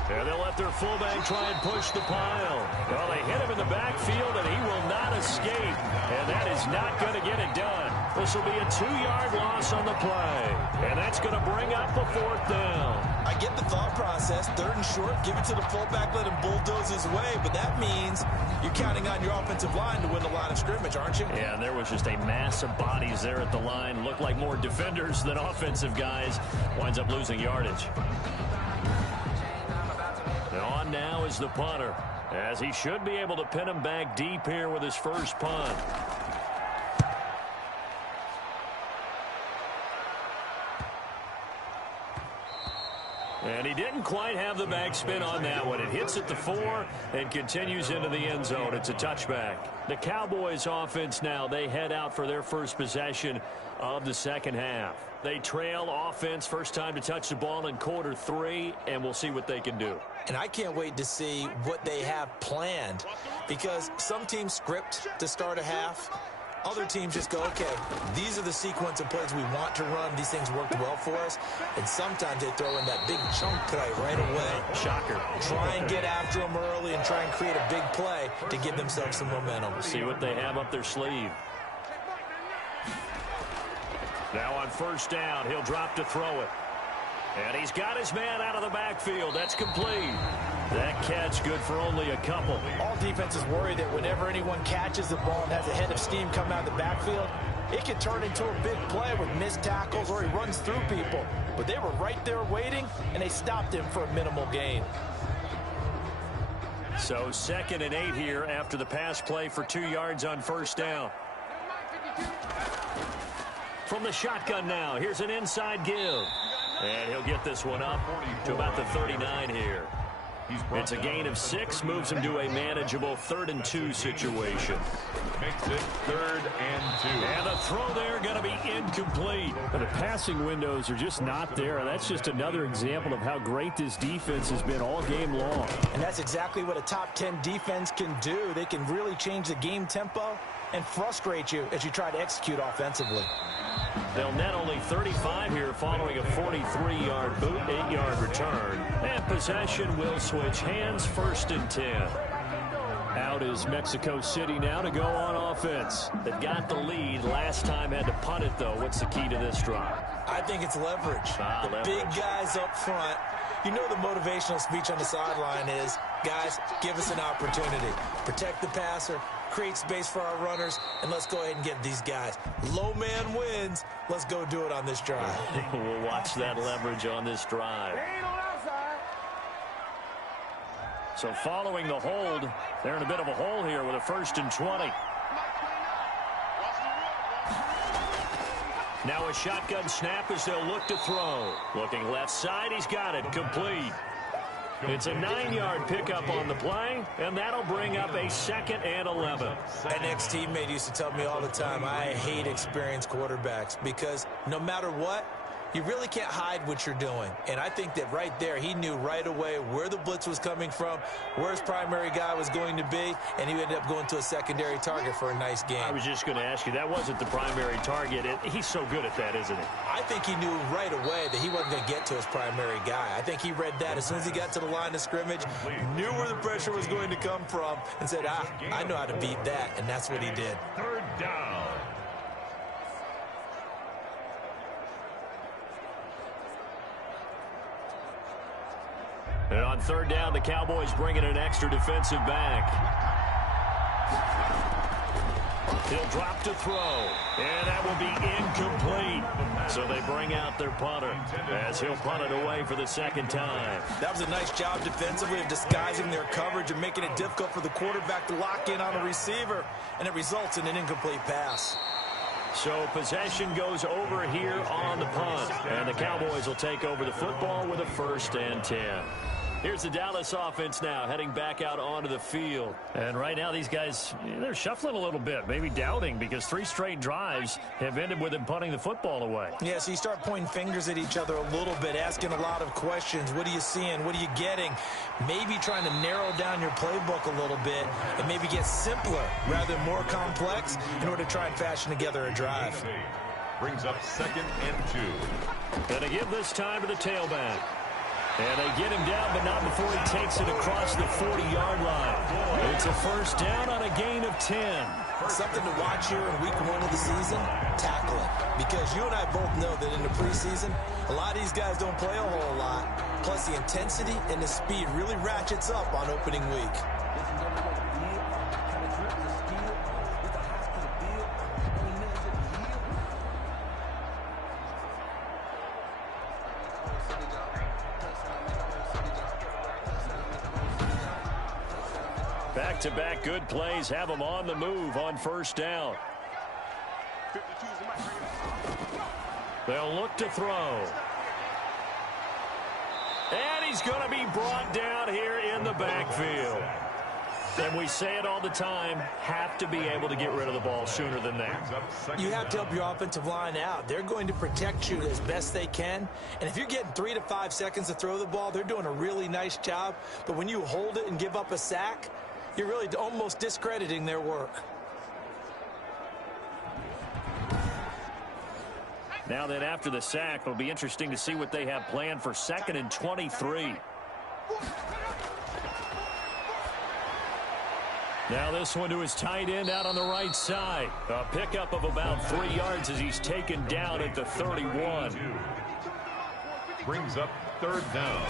And they'll let their fullback try and push the pile. Well, they hit him in the backfield, and he will not escape. And that is not going to get it done. This will be a 2-yard loss on the play. And that's going to bring up a 4th down. I get the thought process. 3rd and short, give it to the fullback, let him bulldoze his way. But that means you're counting on your offensive line to win the line of scrimmage, aren't you? Yeah, and there was just a mass of bodies there at the line. Looked like more defenders than offensive guys. Winds up losing yardage. On now is the punter, as he should be able to pin him back deep here with his first punt. And he didn't quite have the backspin on that one. It hits at the 4 and continues into the end zone. It's a touchback. The Cowboys offense now, they head out for their first possession of the second half. They trail offense, first time to touch the ball in quarter 3, and we'll see what they can do. And I can't wait to see what they have planned, because some teams script to start a half. Other teams just go, okay, these are the sequence of plays we want to run. These things worked well for us. And sometimes they throw in that big chunk play right away. Shocker. Try and get after them early and try and create a big play to give themselves some momentum. See what they have up their sleeve. Now on first down, he'll drop to throw it. And he's got his man out of the backfield. That's complete. That catch good for only a couple. All defenses worry that whenever anyone catches the ball and has a head of steam come out of the backfield, it can turn into a big play with missed tackles or he runs through people. But they were right there waiting, and they stopped him for a minimal gain. So 2nd and 8 here after the pass play for 2 yards on first down. From the shotgun now, here's an inside give. And he'll get this one up to about the 39 here. It's a gain of 6, moves him to a manageable 3rd and 2 situation. Makes it 3rd and 2. And the throw there going to be incomplete. The passing windows are just not there. That's just another example of how great this defense has been all game long. And that's exactly what a top 10 defense can do. They can really change the game tempo and frustrate you as you try to execute offensively. They'll net only 35 here following a 43-yard boot, 8-yard return. And possession will switch hands, 1st and 10. Out is Mexico City now to go on offense. They've got the lead. Last time had to punt it, though. What's the key to this drive? I think it's leverage. The big guys up front. You know the motivational speech on the sideline is, guys, give us an opportunity. Protect the passer, create space for our runners, and let's go ahead and get these guys. Low man wins. Let's go do it on this drive. We'll watch that leverage on this drive. So following the hold, they're in a bit of a hole here with a 1st and 20. Now a shotgun snap as they'll look to throw. Looking left side, he's got it, complete. It's a 9-yard pickup on the play, and that'll bring up a 2nd and 11. An ex-teammate used to tell me all the time, I hate experienced quarterbacks because no matter what, you really can't hide what you're doing. And I think that right there, he knew right away where the blitz was coming from, where his primary guy was going to be, and he ended up going to a secondary target for a nice game. I was just going to ask you, that wasn't the primary target. He's so good at that, isn't he? I think he knew right away that he wasn't going to get to his primary guy. I think he read that as soon as he got to the line of scrimmage, knew where the pressure was going to come from, and said, I know how to beat that, and that's what he did. 3rd down. And on on third down, the Cowboys bring in an extra defensive back. He'll drop to throw, and that will be incomplete. So they bring out their punter as he'll punt it away for the second time. That was a nice job defensively of disguising their coverage and making it difficult for the quarterback to lock in on a receiver, and it results in an incomplete pass. So possession goes over here on the punt, and the Cowboys will take over the football with a 1st and 10. Here's the Dallas offense now heading back out onto the field. And right now these guys, they're shuffling a little bit, maybe doubting, because 3 straight drives have ended with them punting the football away. Yeah, so you start pointing fingers at each other a little bit, asking a lot of questions. What are you seeing? What are you getting? Maybe trying to narrow down your playbook a little bit and maybe get simpler rather than more complex in order to try and fashion together a drive. Brings up 2nd and 2. Gonna give this time to the tailback. And they get him down, but not before he takes it across the 40-yard line. It's a 1st down on a gain of 10. Something to watch here in week 1 of the season, tackling. Because you and I both know that in the preseason, a lot of these guys don't play a whole lot. Plus the intensity and the speed really ratchets up on opening week. Back-to-back good plays have them on the move on 1st down. They'll look to throw. And he's going to be brought down here in the backfield. And we say it all the time, have to be able to get rid of the ball sooner than that. You have to help your offensive line out. They're going to protect you as best they can. And if you're getting 3 to 5 seconds to throw the ball, they're doing a really nice job. But when you hold it and give up a sack, you're really almost discrediting their work. Now then, after the sack, it'll be interesting to see what they have planned for 2nd and 23. Now this one to his tight end out on the right side. A pickup of about 3 yards as he's taken down at the 31. Brings up 3rd down.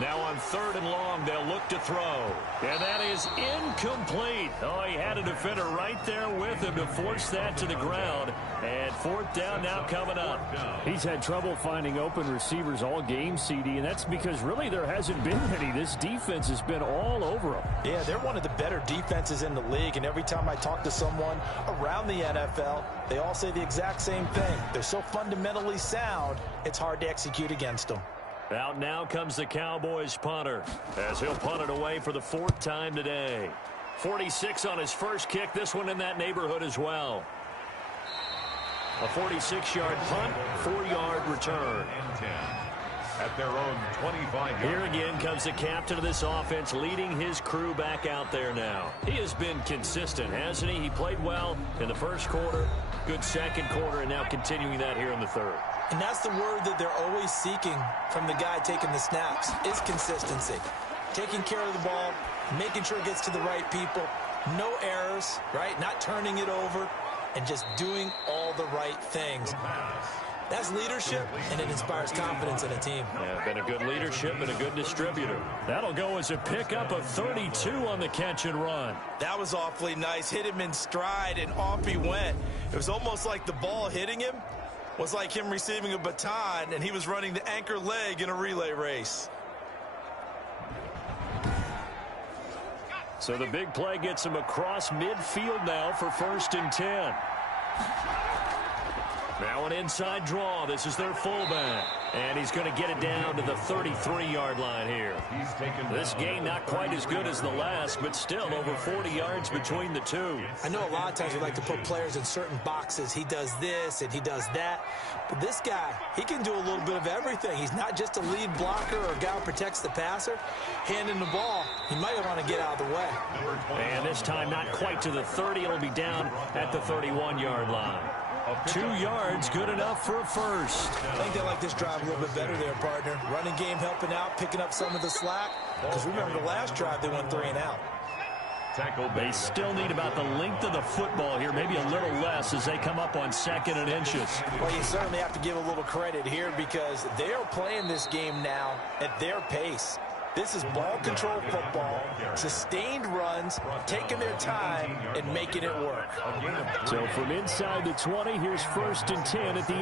Now on 3rd and long, they'll look to throw. And that is incomplete. Oh, he had a defender right there with him to force that to the ground. And 4th down now coming up. He's had trouble finding open receivers all game, CD, and that's because really there hasn't been many. This defense has been all over him. Yeah, they're one of the better defenses in the league, and every time I talk to someone around the NFL, they all say the exact same thing. They're so fundamentally sound, it's hard to execute against them. Out now comes the Cowboys punter as he'll punt it away for the 4th time today. 46 on his first kick, this one in that neighborhood as well. A 46-yard punt, 4-yard return. And 10 at their own 25-yard. Here again comes the captain of this offense leading his crew back out there now. He has been consistent, hasn't he? He played well in the 1st quarter, good 2nd quarter, and now continuing that here in the 3rd. And that's the word that they're always seeking from the guy taking the snaps, is consistency. Taking care of the ball, making sure it gets to the right people, no errors, right? Not turning it over, and just doing all the right things. That's leadership, and it inspires confidence in a team. Yeah, been a good leadership and a good distributor. That'll go as a pickup of 32 on the catch and run. That was awfully nice. Hit him in stride, and off he went. It was almost like the ball hitting him was like him receiving a baton, and he was running the anchor leg in a relay race. So the big play gets him across midfield now for 1st and 10. Now an inside draw. This is their fullback. And he's going to get it down to the 33-yard line here. This gain not quite as good as the last, but still over 40 yards between the two. I know a lot of times we like to put players in certain boxes. He does this and he does that. But this guy, he can do a little bit of everything. He's not just a lead blocker or a guy who protects the passer. Handing the ball, he might want to get out of the way. And this time not quite to the 30. It'll be down at the 31-yard line. 2 yards, good enough for a first. I think they like this drive a little bit better there, partner. Running game helping out, picking up some of the slack. Because remember the last drive, they went 3 and out. They still need about the length of the football here, maybe a little less as they come up on 2nd and inches. Well, you certainly have to give a little credit here because they are playing this game now at their pace. This is ball control football, sustained runs, taking their time, and making it work. So from inside the 20, here's 1st and 10 at the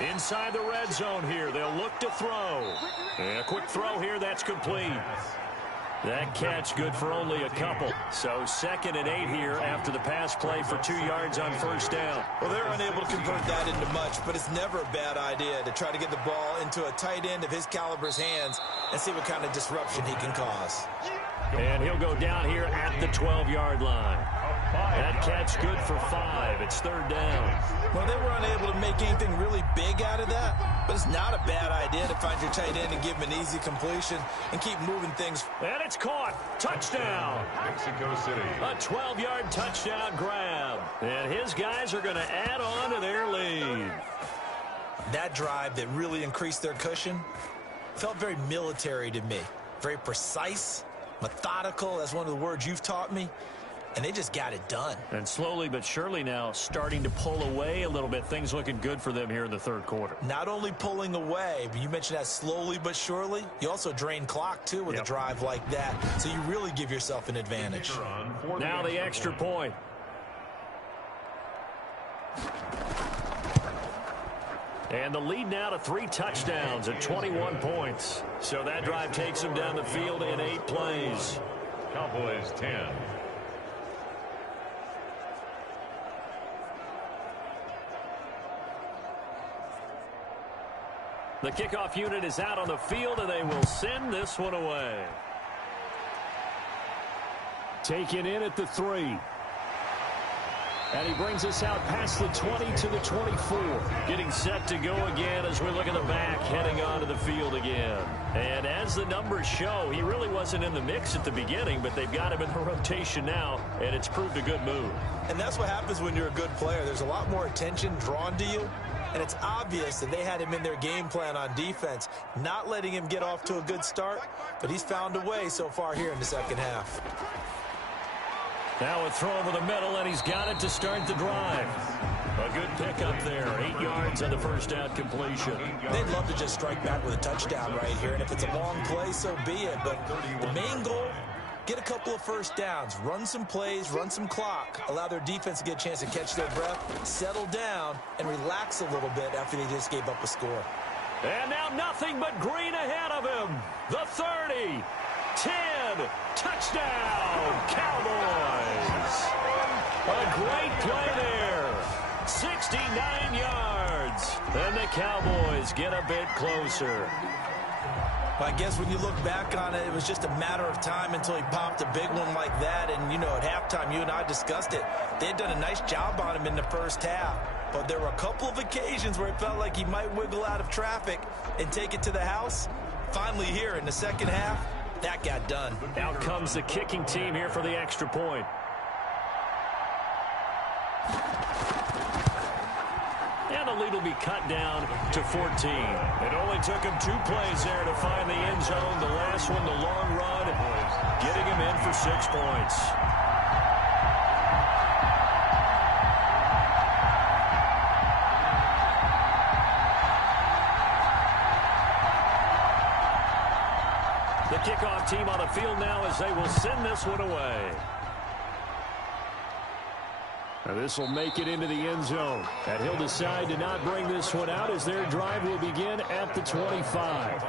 18. Inside the red zone here, they'll look to throw. And a quick throw here, that's complete. That catch good for only a couple. So 2nd and 8 here after the pass play for 2 yards on 1st down. Well, they're unable to convert that into much, but it's never a bad idea to try to get the ball into a tight end of his caliber's hands and see what kind of disruption he can cause. And he'll go down here at the 12-yard line. That catch good for 5. It's 3rd down. Well, they were unable to make anything really big out of that, but it's not a bad idea to find your tight end and give him an easy completion and keep moving things. And it's caught. Touchdown. Mexico City. A 12-yard touchdown grab. And his guys are going to add on to their lead. That drive that really increased their cushion felt very military to me. Very precise, methodical. That's one of the words you've taught me. And they just got it done. And slowly but surely now starting to pull away a little bit. Things looking good for them here in the 3rd quarter. Not only pulling away, but you mentioned that slowly but surely. You also drain clock, too, with a drive like that. So you really give yourself an advantage. Now the extra point. And the lead now to 3 touchdowns at 21 points. So that drive takes them down the field in 8 plays. Cowboys 10. The kickoff unit is out on the field, and they will send this one away. Taken in at the 3. And he brings us out past the 20 to the 24. Getting set to go again as we look at the back, heading onto the field again. And as the numbers show, he really wasn't in the mix at the beginning, but they've got him in the rotation now, and it's proved a good move. And that's what happens when you're a good player. There's a lot more attention drawn to you. And it's obvious that they had him in their game plan on defense, not letting him get off to a good start, but he's found a way so far here in the 2nd half. Now a throw over the middle, and he's got it to start the drive. A good pickup there, 8 yards on the 1st down completion. They'd love to just strike back with a touchdown right here, and if it's a long play, so be it. But the main goal, get a couple of 1st downs, run some plays, run some clock, allow their defense to get a chance to catch their breath, settle down, and relax a little bit after they just gave up a score. And now nothing but green ahead of him. The 30, 10, touchdown, Cowboys. A great play there. 69 yards. And the Cowboys get a bit closer. I guess when you look back on it, it was just a matter of time until he popped a big one like that. And, you know, at halftime, you and I discussed it. They had done a nice job on him in the 1st half. But there were a couple of occasions where it felt like he might wiggle out of traffic and take it to the house. Finally here in the 2nd half, that got done. Out comes the kicking team here for the extra point. And the lead will be cut down to 14. It only took him 2 plays there to find the end zone. The last one, the long run, getting him in for 6 points. The kickoff team on the field now as they will send this one away. Now this will make it into the end zone. And he'll decide to not bring this one out as their drive will begin at the 25.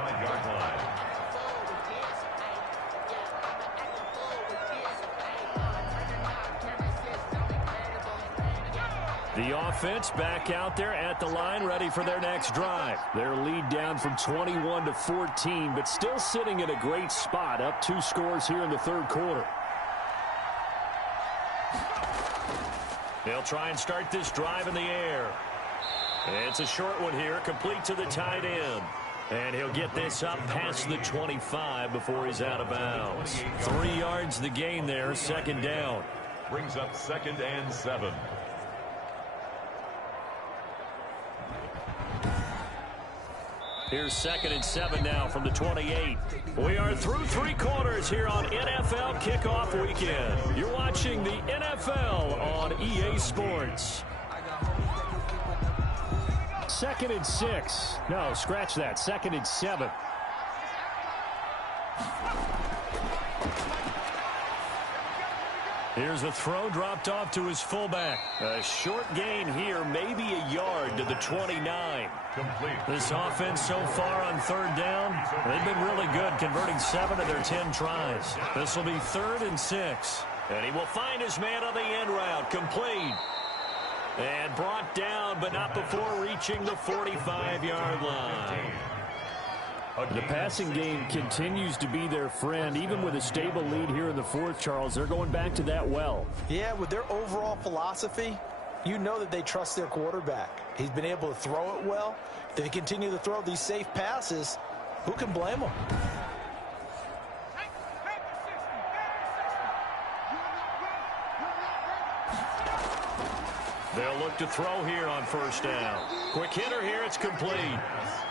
The offense back out there at the line, ready for their next drive. Their lead down from 21 to 14, but still sitting in a great spot, up 2 scores here in the 3rd quarter. They'll try and start this drive in the air. It's a short one here, complete to the tight end. And he'll get this up past the 25 before he's out of bounds. 3 yards the gain there, 2nd down. Brings up 2nd and 7. Here's 2nd and 7 now from the 28. We are through 3 quarters here on NFL Kickoff Weekend. You're watching the NFL on EA Sports. 2nd and 6. No, scratch that. 2nd and 7. Here's a throw dropped off to his fullback. A short gain here, maybe a yard to the 29. Complete. This offense so far on third down, they've been really good, converting 7 of their 10 tries. This will be 3rd and 6. And he will find his man on the end route, complete. And brought down, but not before reaching the 45-yard line. The passing game continues to be their friend, even with a stable lead here in the 4th, Charles. They're going back to that well. Yeah, with their overall philosophy, you know that they trust their quarterback. He's been able to throw it well. If they continue to throw these safe passes, who can blame them? They'll look to throw here on 1st down. Quick hitter here, it's complete.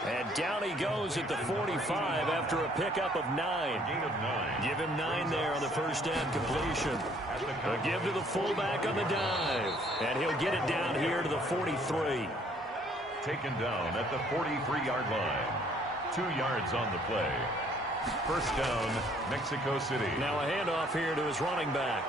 And down he goes at the 45 after a pickup of 9. Gain of 9. Give him 9 there on the 1st down completion. They'll give to the fullback on the dive. And he'll get it down here to the 43. Taken down at the 43-yard line. 2 yards on the play. 1st down, Mexico City. Now a handoff here to his running back.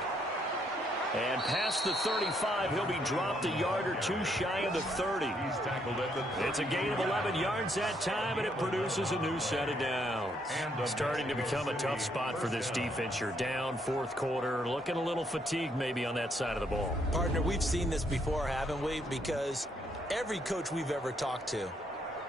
And past the 35, he'll be dropped a yard or 2 shy of the 30. He's tackled at the 30. It's a gain of 11 yards that time, and it produces a new set of downs. Starting to become a tough spot for this defense. You're down 4th quarter, looking a little fatigued maybe on that side of the ball. Partner, we've seen this before, haven't we? Because every coach we've ever talked to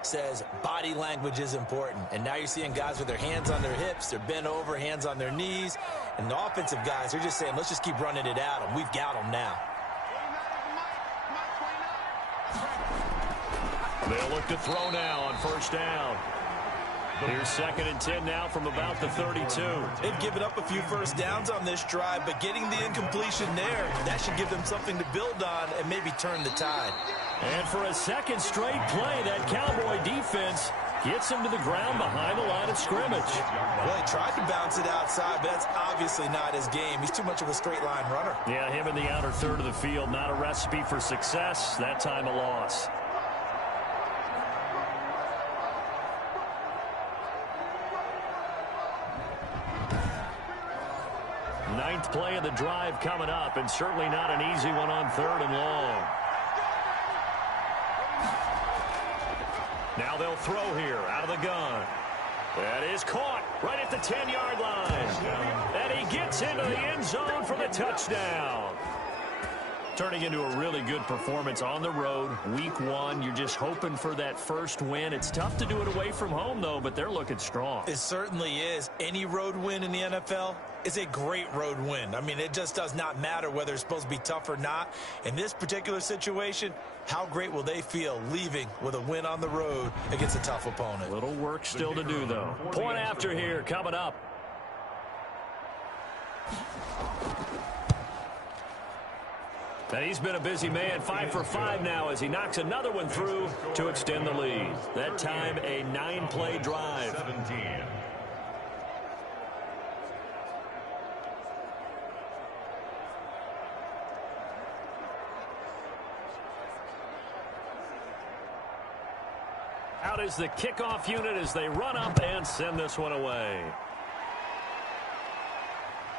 says body language is important. And now you're seeing guys with their hands on their hips, they're bent over, hands on their knees. And the offensive guys are just saying, let's just keep running it at them. We've got them now. They'll look to throw now on 1st down. Here's 2nd and 10 now from about the 32. They've given up a few first downs on this drive, but getting the incompletion there, that should give them something to build on and maybe turn the tide. And for a 2nd straight play, that Cowboy defense gets him to the ground behind the line of scrimmage. Well, he tried to bounce it outside, but that's obviously not his game. He's too much of a straight line runner. Yeah, him in the outer third of the field, not a recipe for success. That time a loss. Ninth play of the drive coming up, and certainly not an easy one on 3rd and long. Now they'll throw here out of the gun. That is caught right at the 10-yard line. And he gets into the end zone for the touchdown. Turning into a really good performance on the road. Week 1, you're just hoping for that first win. It's tough to do it away from home, though, but they're looking strong. It certainly is. Any road win in the NFL is a great road win. I mean, it just does not matter whether it's supposed to be tough or not. In this particular situation, how great will they feel leaving with a win on the road against a tough opponent? Little work still to do, though. Point after here coming up. And he's been a busy man, 5 for 5 now as he knocks another one through to extend the lead. That time a 9-play drive. 17. Out is the kickoff unit as they run up and send this one away.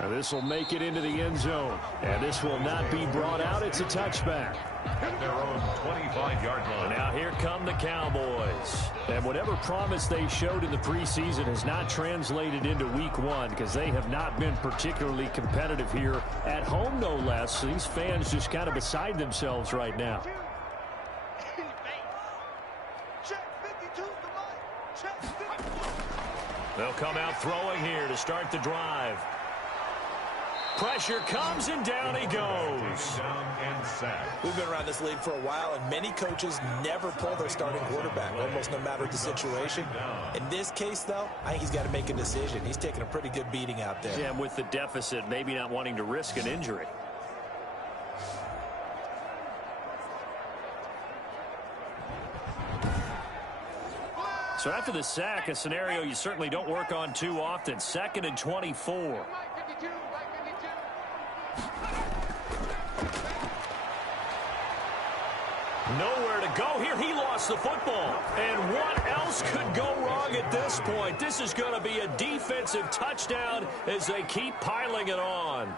Now this will make it into the end zone. And this will not be brought out. It's a touchback. At their own 25-yard line. Now here come the Cowboys. And whatever promise they showed in the preseason has not translated into week 1 because they have not been particularly competitive here at home, no less. These fans just kind of beside themselves right now. They'll come out throwing here to start the drive. Pressure comes, and down he goes. Down and sacked. We've been around this league for a while, and many coaches never pull their starting quarterback, almost no matter the situation. In this case, though, I think he's got to make a decision. He's taking a pretty good beating out there. Yeah, with the deficit, maybe not wanting to risk an injury. So after the sack, a scenario you certainly don't work on too often. 2nd and 24. Nowhere to go here. He lost the football. And what else could go wrong at this point? This is going to be a defensive touchdown as they keep piling it on.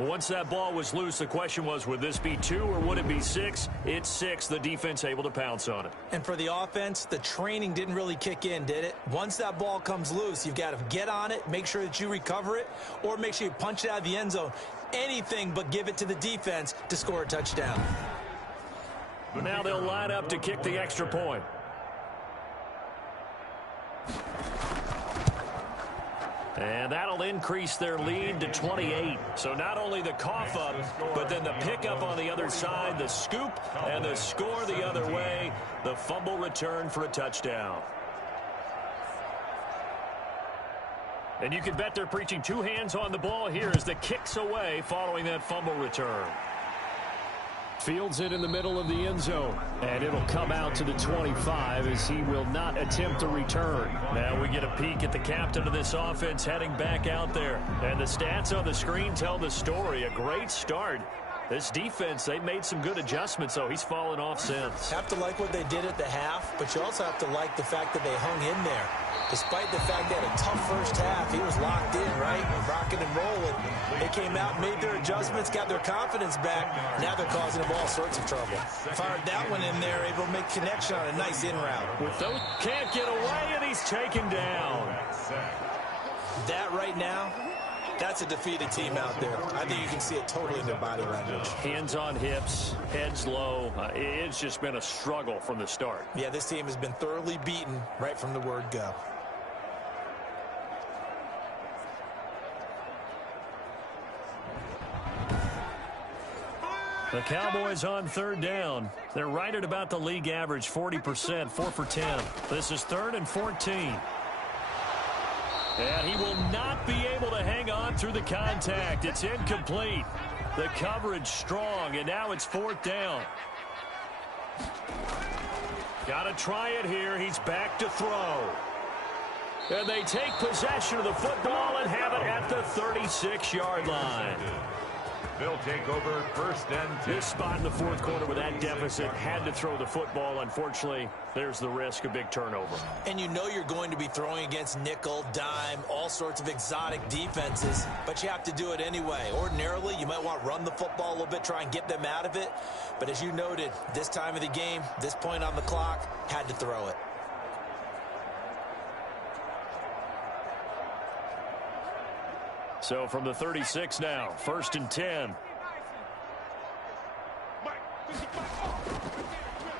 Once that ball was loose, the question was, would this be 2 or would it be 6? It's 6. The defense able to pounce on it. And for the offense, the training didn't really kick in, did it? Once that ball comes loose, you've got to get on it, make sure that you recover it, or make sure you punch it out of the end zone. Anything but give it to the defense to score a touchdown. Now they'll line up to kick the extra point. And that'll increase their lead to 28. So not only the cough up, but then the pickup on the other side, the scoop, and the score the other way. The fumble return for a touchdown. And you can bet they're preaching 2 hands on the ball here as the kick's away following that fumble return. Fields it in the middle of the end zone, and it'll come out to the 25 as he will not attempt to return. Now we get a peek at the captain of this offense heading back out there. And the stats on the screen tell the story. A great start. This defense, they've made some good adjustments, so he's fallen off since. Have to like what they did at the half, but you also have to like the fact that they hung in there. Despite the fact they had a tough first half, he was locked in, right? Rocking and rolling. They came out, made their adjustments, got their confidence back. Now they're causing them all sorts of trouble. Fired that one in there, able to make connection on a nice in route. With those, can't get away, and he's taken down. That right now, that's a defeated team out there. I think you can see it totally in their body language. Hands on hips, heads low. It's just been a struggle from the start. Yeah, this team has been thoroughly beaten right from the word go. The Cowboys on 3rd down. They're right at about the league average, 40%, 4 for 10. This is 3rd and 14. And he will not be able to hang on through the contact. It's incomplete. The coverage strong, and now it's 4th down. Got to try it here. He's back to throw. And they take possession of the football and have it at the 36-yard line. They'll take over 1st and 10. This spot in the 4th quarter with that deficit, had to throw the football. Unfortunately, there's the risk of big turnover. And you know you're going to be throwing against nickel, dime, all sorts of exotic defenses, but you have to do it anyway. Ordinarily, you might want to run the football a little bit, try and get them out of it. But as you noted, this time of the game, this point on the clock, had to throw it. So from the 36 now, 1st and 10.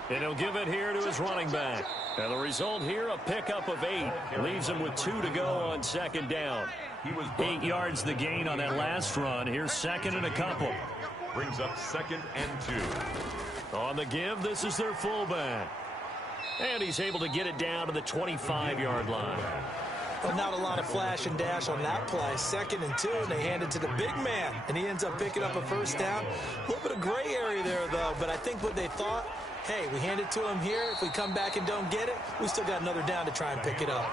And he'll give it here to his running back. And the result here, a pickup of 8. Leaves him with 2 to go on 2nd down. 8 yards the gain on that last run. Here's 2nd and a couple. Brings up 2nd and 2. On the give, this is their fullback. And he's able to get it down to the 25-yard line. Well, not a lot of flash and dash on that play. 2nd and 2, and they hand it to the big man, and he ends up picking up a 1st down. A little bit of gray area there, though, but I think what they thought, hey, we hand it to him here. If we come back and don't get it, we still got another down to try and pick it up.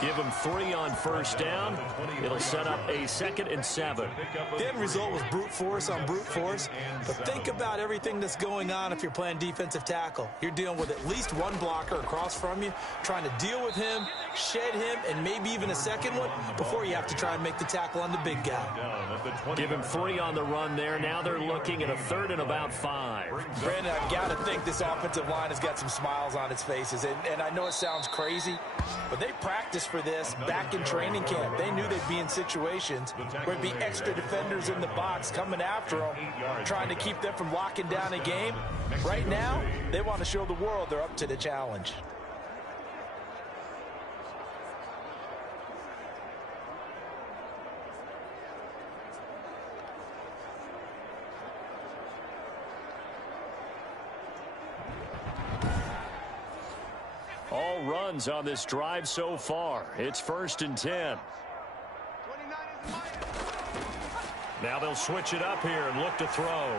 Give him 3 on 1st down. It'll set up a 2nd and 7. The end result was brute force on brute force. But think about everything that's going on if you're playing defensive tackle. You're dealing with at least one blocker across from you, trying to deal with him, shed him, and maybe even a second one before you have to try and make the tackle on the big guy. Give him 3 on the run there. Now they're looking at a 3rd and about 5. Brandon, I've got to think this offensive line has got some smiles on its faces. And I know it sounds crazy, but they practiced for this back in training camp. They knew they'd be in situations where it'd be extra defenders in the box coming after them, trying to keep them from locking down a game. Right now, they want to show the world they're up to the challenge. All runs on this drive so far. It's 1st and 10. Now they'll switch it up here and look to throw.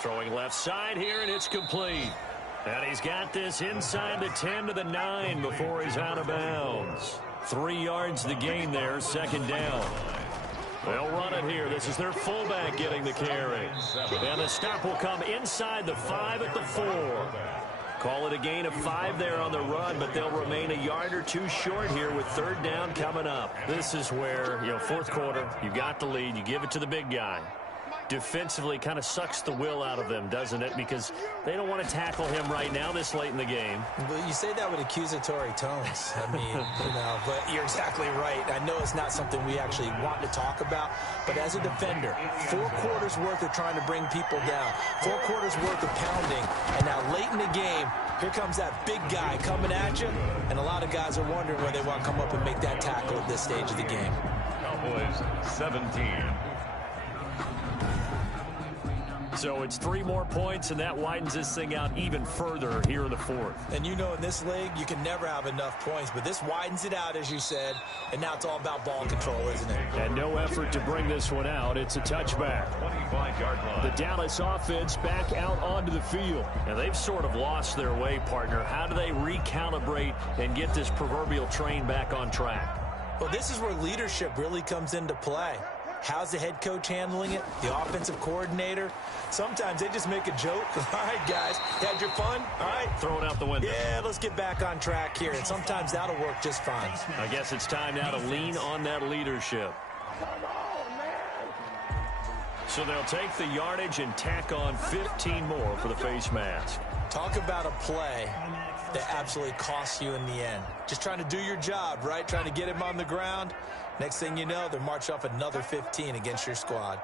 Throwing left side here, and it's complete. And he's got this inside the 10 to the 9 before he's out of bounds. 3 yards the gain there, 2nd down. They'll run it here. This is their fullback getting the carry. And the stop will come inside the 5 at the 4. Call it a gain of 5 there on the run, but they'll remain a yard or two short here with 3rd down coming up. This is where, fourth quarter, you got the lead, you give it to the big guy. Defensively kind of sucks the will out of them, doesn't it? Because they don't want to tackle him right now this late in the game. But you say that with accusatory tones. I mean, but you're exactly right. I know it's not something we actually want to talk about, but as a defender, 4 quarters worth of trying to bring people down, 4 quarters worth of pounding, and now late in the game, here comes that big guy coming at you, and a lot of guys are wondering whether they want to come up and make that tackle at this stage of the game. Cowboys 17. So it's 3 more points, and that widens this thing out even further here in the 4th. And in this league, you can never have enough points, but this widens it out, as you said, and now it's all about ball control, isn't it? And no effort to bring this one out. It's a touchback. 25-yard line. The Dallas offense back out onto the field. And they've sort of lost their way, partner. How do they recalibrate and get this proverbial train back on track? Well, this is where leadership really comes into play. How's the head coach handling it? The offensive coordinator? Sometimes they just make a joke. All right, guys, you had your fun? All right. Throw it out the window. Yeah, let's get back on track here. And sometimes that'll work just fine. I guess it's time now to lean on that leadership. So they'll take the yardage and tack on 15 more for the face mask. Talk about a play that absolutely costs you in the end. Just trying to do your job, right? Trying to get him on the ground. Next thing you know, they're marching off another 15 against your squad.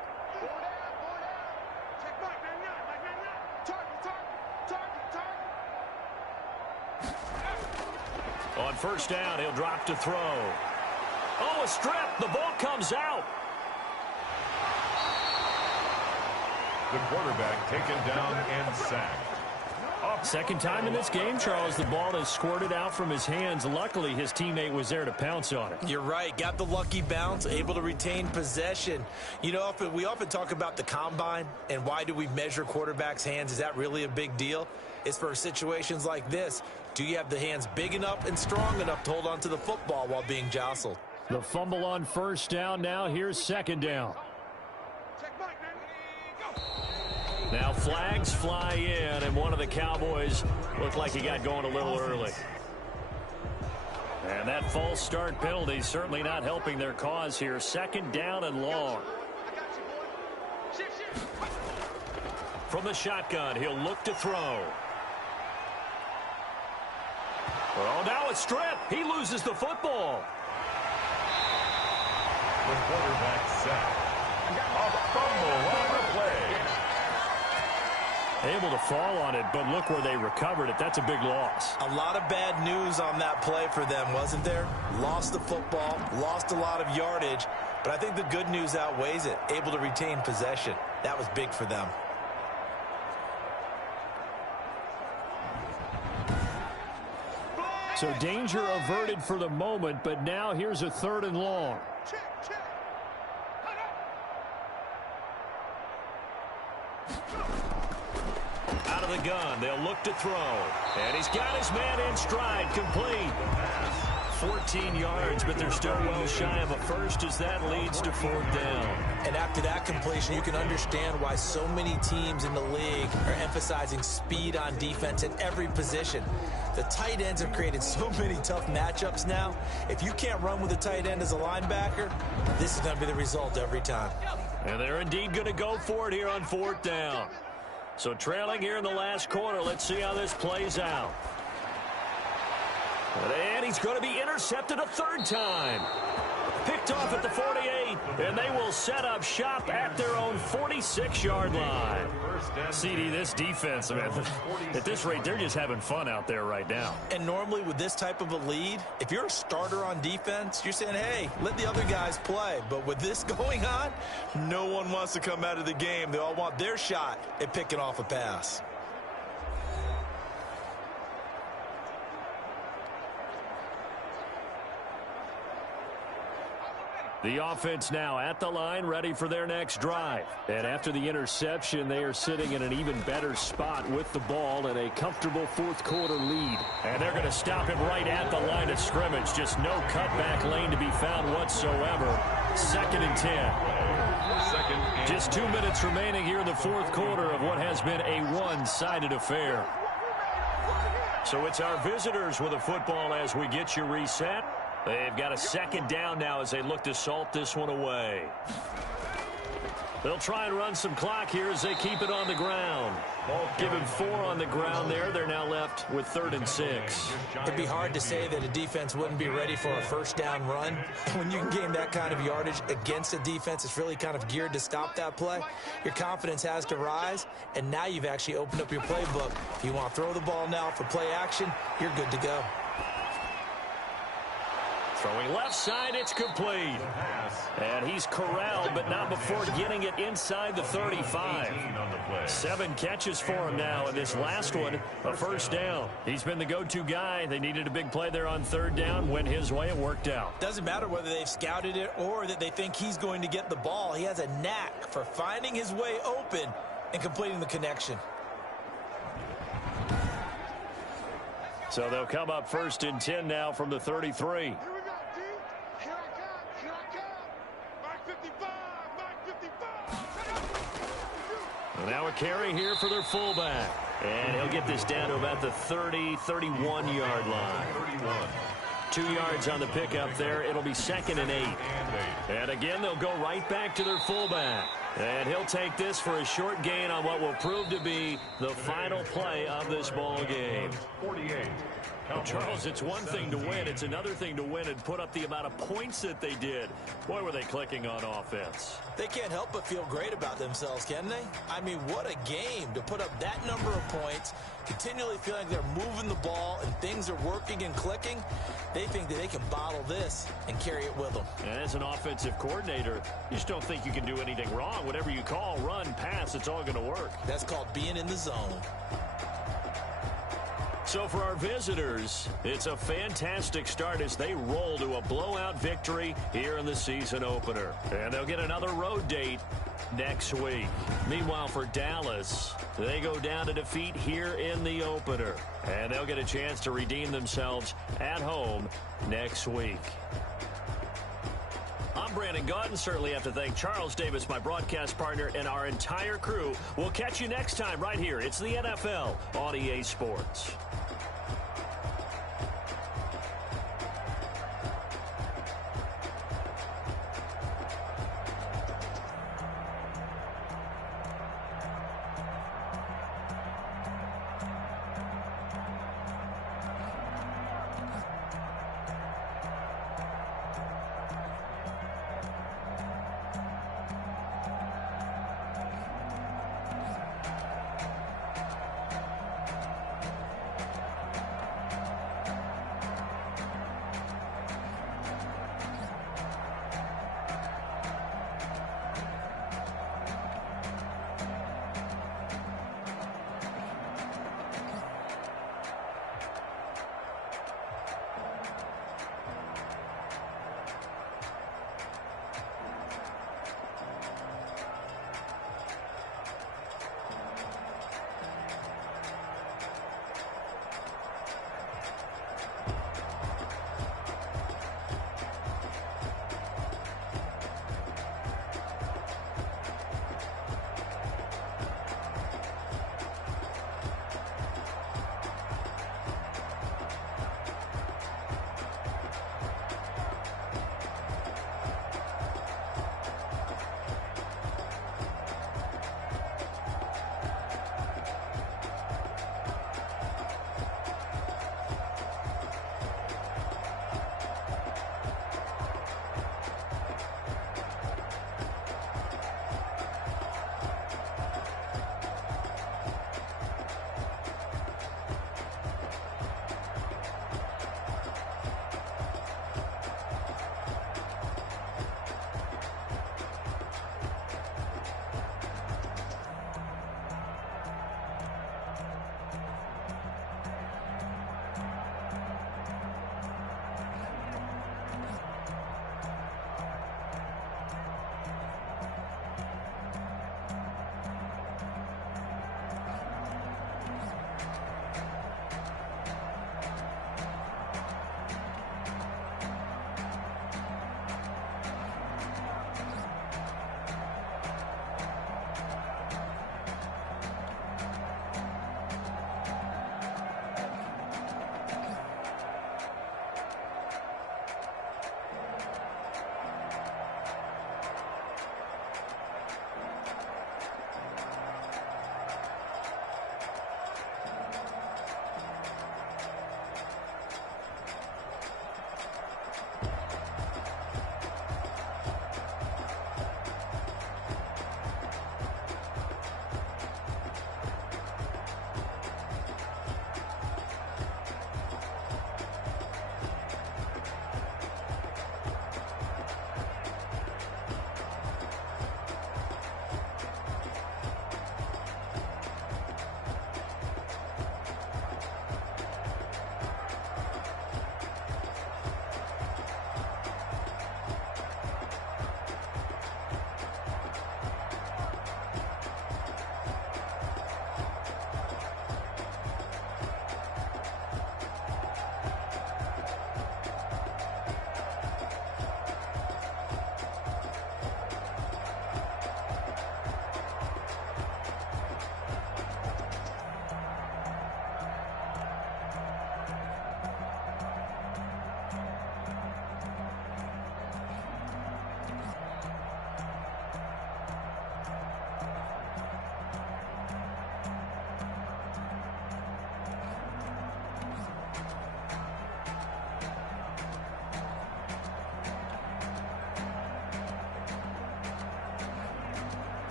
On 1st down, he'll drop to throw. Oh, a strip. The ball comes out. The quarterback taken down and sacked. Second time in this game, Charles, the ball has squirted out from his hands. Luckily, his teammate was there to pounce on it. You're right. Got the lucky bounce, able to retain possession. We often talk about the combine and why do we measure quarterbacks' hands. Is that really a big deal? It's for situations like this. Do you have the hands big enough and strong enough to hold on to the football while being jostled? The fumble on 1st down. Now here's 2nd down. Now flags fly in, and one of the Cowboys looked like he got going a little early. And that false start penalty certainly not helping their cause here. 2nd down and long. From the shotgun, he'll look to throw. Oh, now a strip. He loses the football. The quarterback sacked. A fumble on the play. Able to fall on it, but look where they recovered it. That's a big loss. A lot of bad news on that play for them, wasn't there? Lost the football, lost a lot of yardage, but I think the good news outweighs it. Able to retain possession. That was big for them. So danger averted for the moment, but now here's a 3rd and long. Out of the gun, they'll look to throw. And he's got his man in stride, complete. 14 yards, but they're still well shy of a first as that leads to 4th down. And after that completion, you can understand why so many teams in the league are emphasizing speed on defense at every position. The tight ends have created so many tough matchups now. If you can't run with a tight end as a linebacker, this is going to be the result every time. And they're indeed going to go for it here on 4th down. So trailing here in the last quarter, let's see how this plays out. And he's going to be intercepted a 3rd time. Picked off at the 48, and they will set up shop at their own 46-yard line. CD, this defense, I mean, at this rate, they're just having fun out there right now. And normally with this type of a lead, if you're a starter on defense, you're saying, hey, let the other guys play. But with this going on, no one wants to come out of the game. They all want their shot at picking off a pass. The offense now at the line, ready for their next drive. And after the interception, they are sitting in an even better spot with the ball and a comfortable fourth quarter lead. And they're going to stop him right at the line of scrimmage. Just no cutback lane to be found whatsoever. 2nd and 10. Just 2 minutes remaining here in the fourth quarter of what has been a one-sided affair. So it's our visitors with the football as we get you reset. They've got a 2nd down now as they look to salt this one away. They'll try and run some clock here as they keep it on the ground. Give him 4 on the ground there. They're now left with 3rd and 6. It'd be hard to say that a defense wouldn't be ready for a first down run. When you can gain that kind of yardage against a defense that's really kind of geared to stop that play, your confidence has to rise, and now you've actually opened up your playbook. If you want to throw the ball now for play action, you're good to go. Throwing left side, it's complete. And he's corralled, but not before getting it inside the 35. 7 catches for him now, and this last one, a first down. He's been the go-to guy. They needed a big play there on 3rd down. Went his way, it worked out. Doesn't matter whether they've scouted it or that they think he's going to get the ball. He has a knack for finding his way open and completing the connection. So they'll come up 1st and 10 now from the 33. Now a carry here for their fullback. And he'll get this down to about the 30, 31-yard line. 2 yards on the pickup there. It'll be 2nd and 8. And again, they'll go right back to their fullback. And he'll take this for a short gain on what will prove to be the final play of this ball game. 48. Charles, it's one thing to win. It's another thing to win and put up the amount of points that they did. Boy, were they clicking on offense. They can't help but feel great about themselves, can they? I mean, what a game to put up that number of points, continually feeling like they're moving the ball and things are working and clicking. They think that they can bottle this and carry it with them. And as an offensive coordinator, you just don't think you can do anything wrong. Whatever you call, run, pass, it's all going to work. That's called being in the zone. So for our visitors, it's a fantastic start as they roll to a blowout victory here in the season opener. And they'll get another road date next week. Meanwhile, for Dallas, they go down to defeat here in the opener. And they'll get a chance to redeem themselves at home next week. I'm Brandon Gaudin. Certainly have to thank Charles Davis, my broadcast partner, and our entire crew. We'll catch you next time right here. It's the NFL on EA Sports.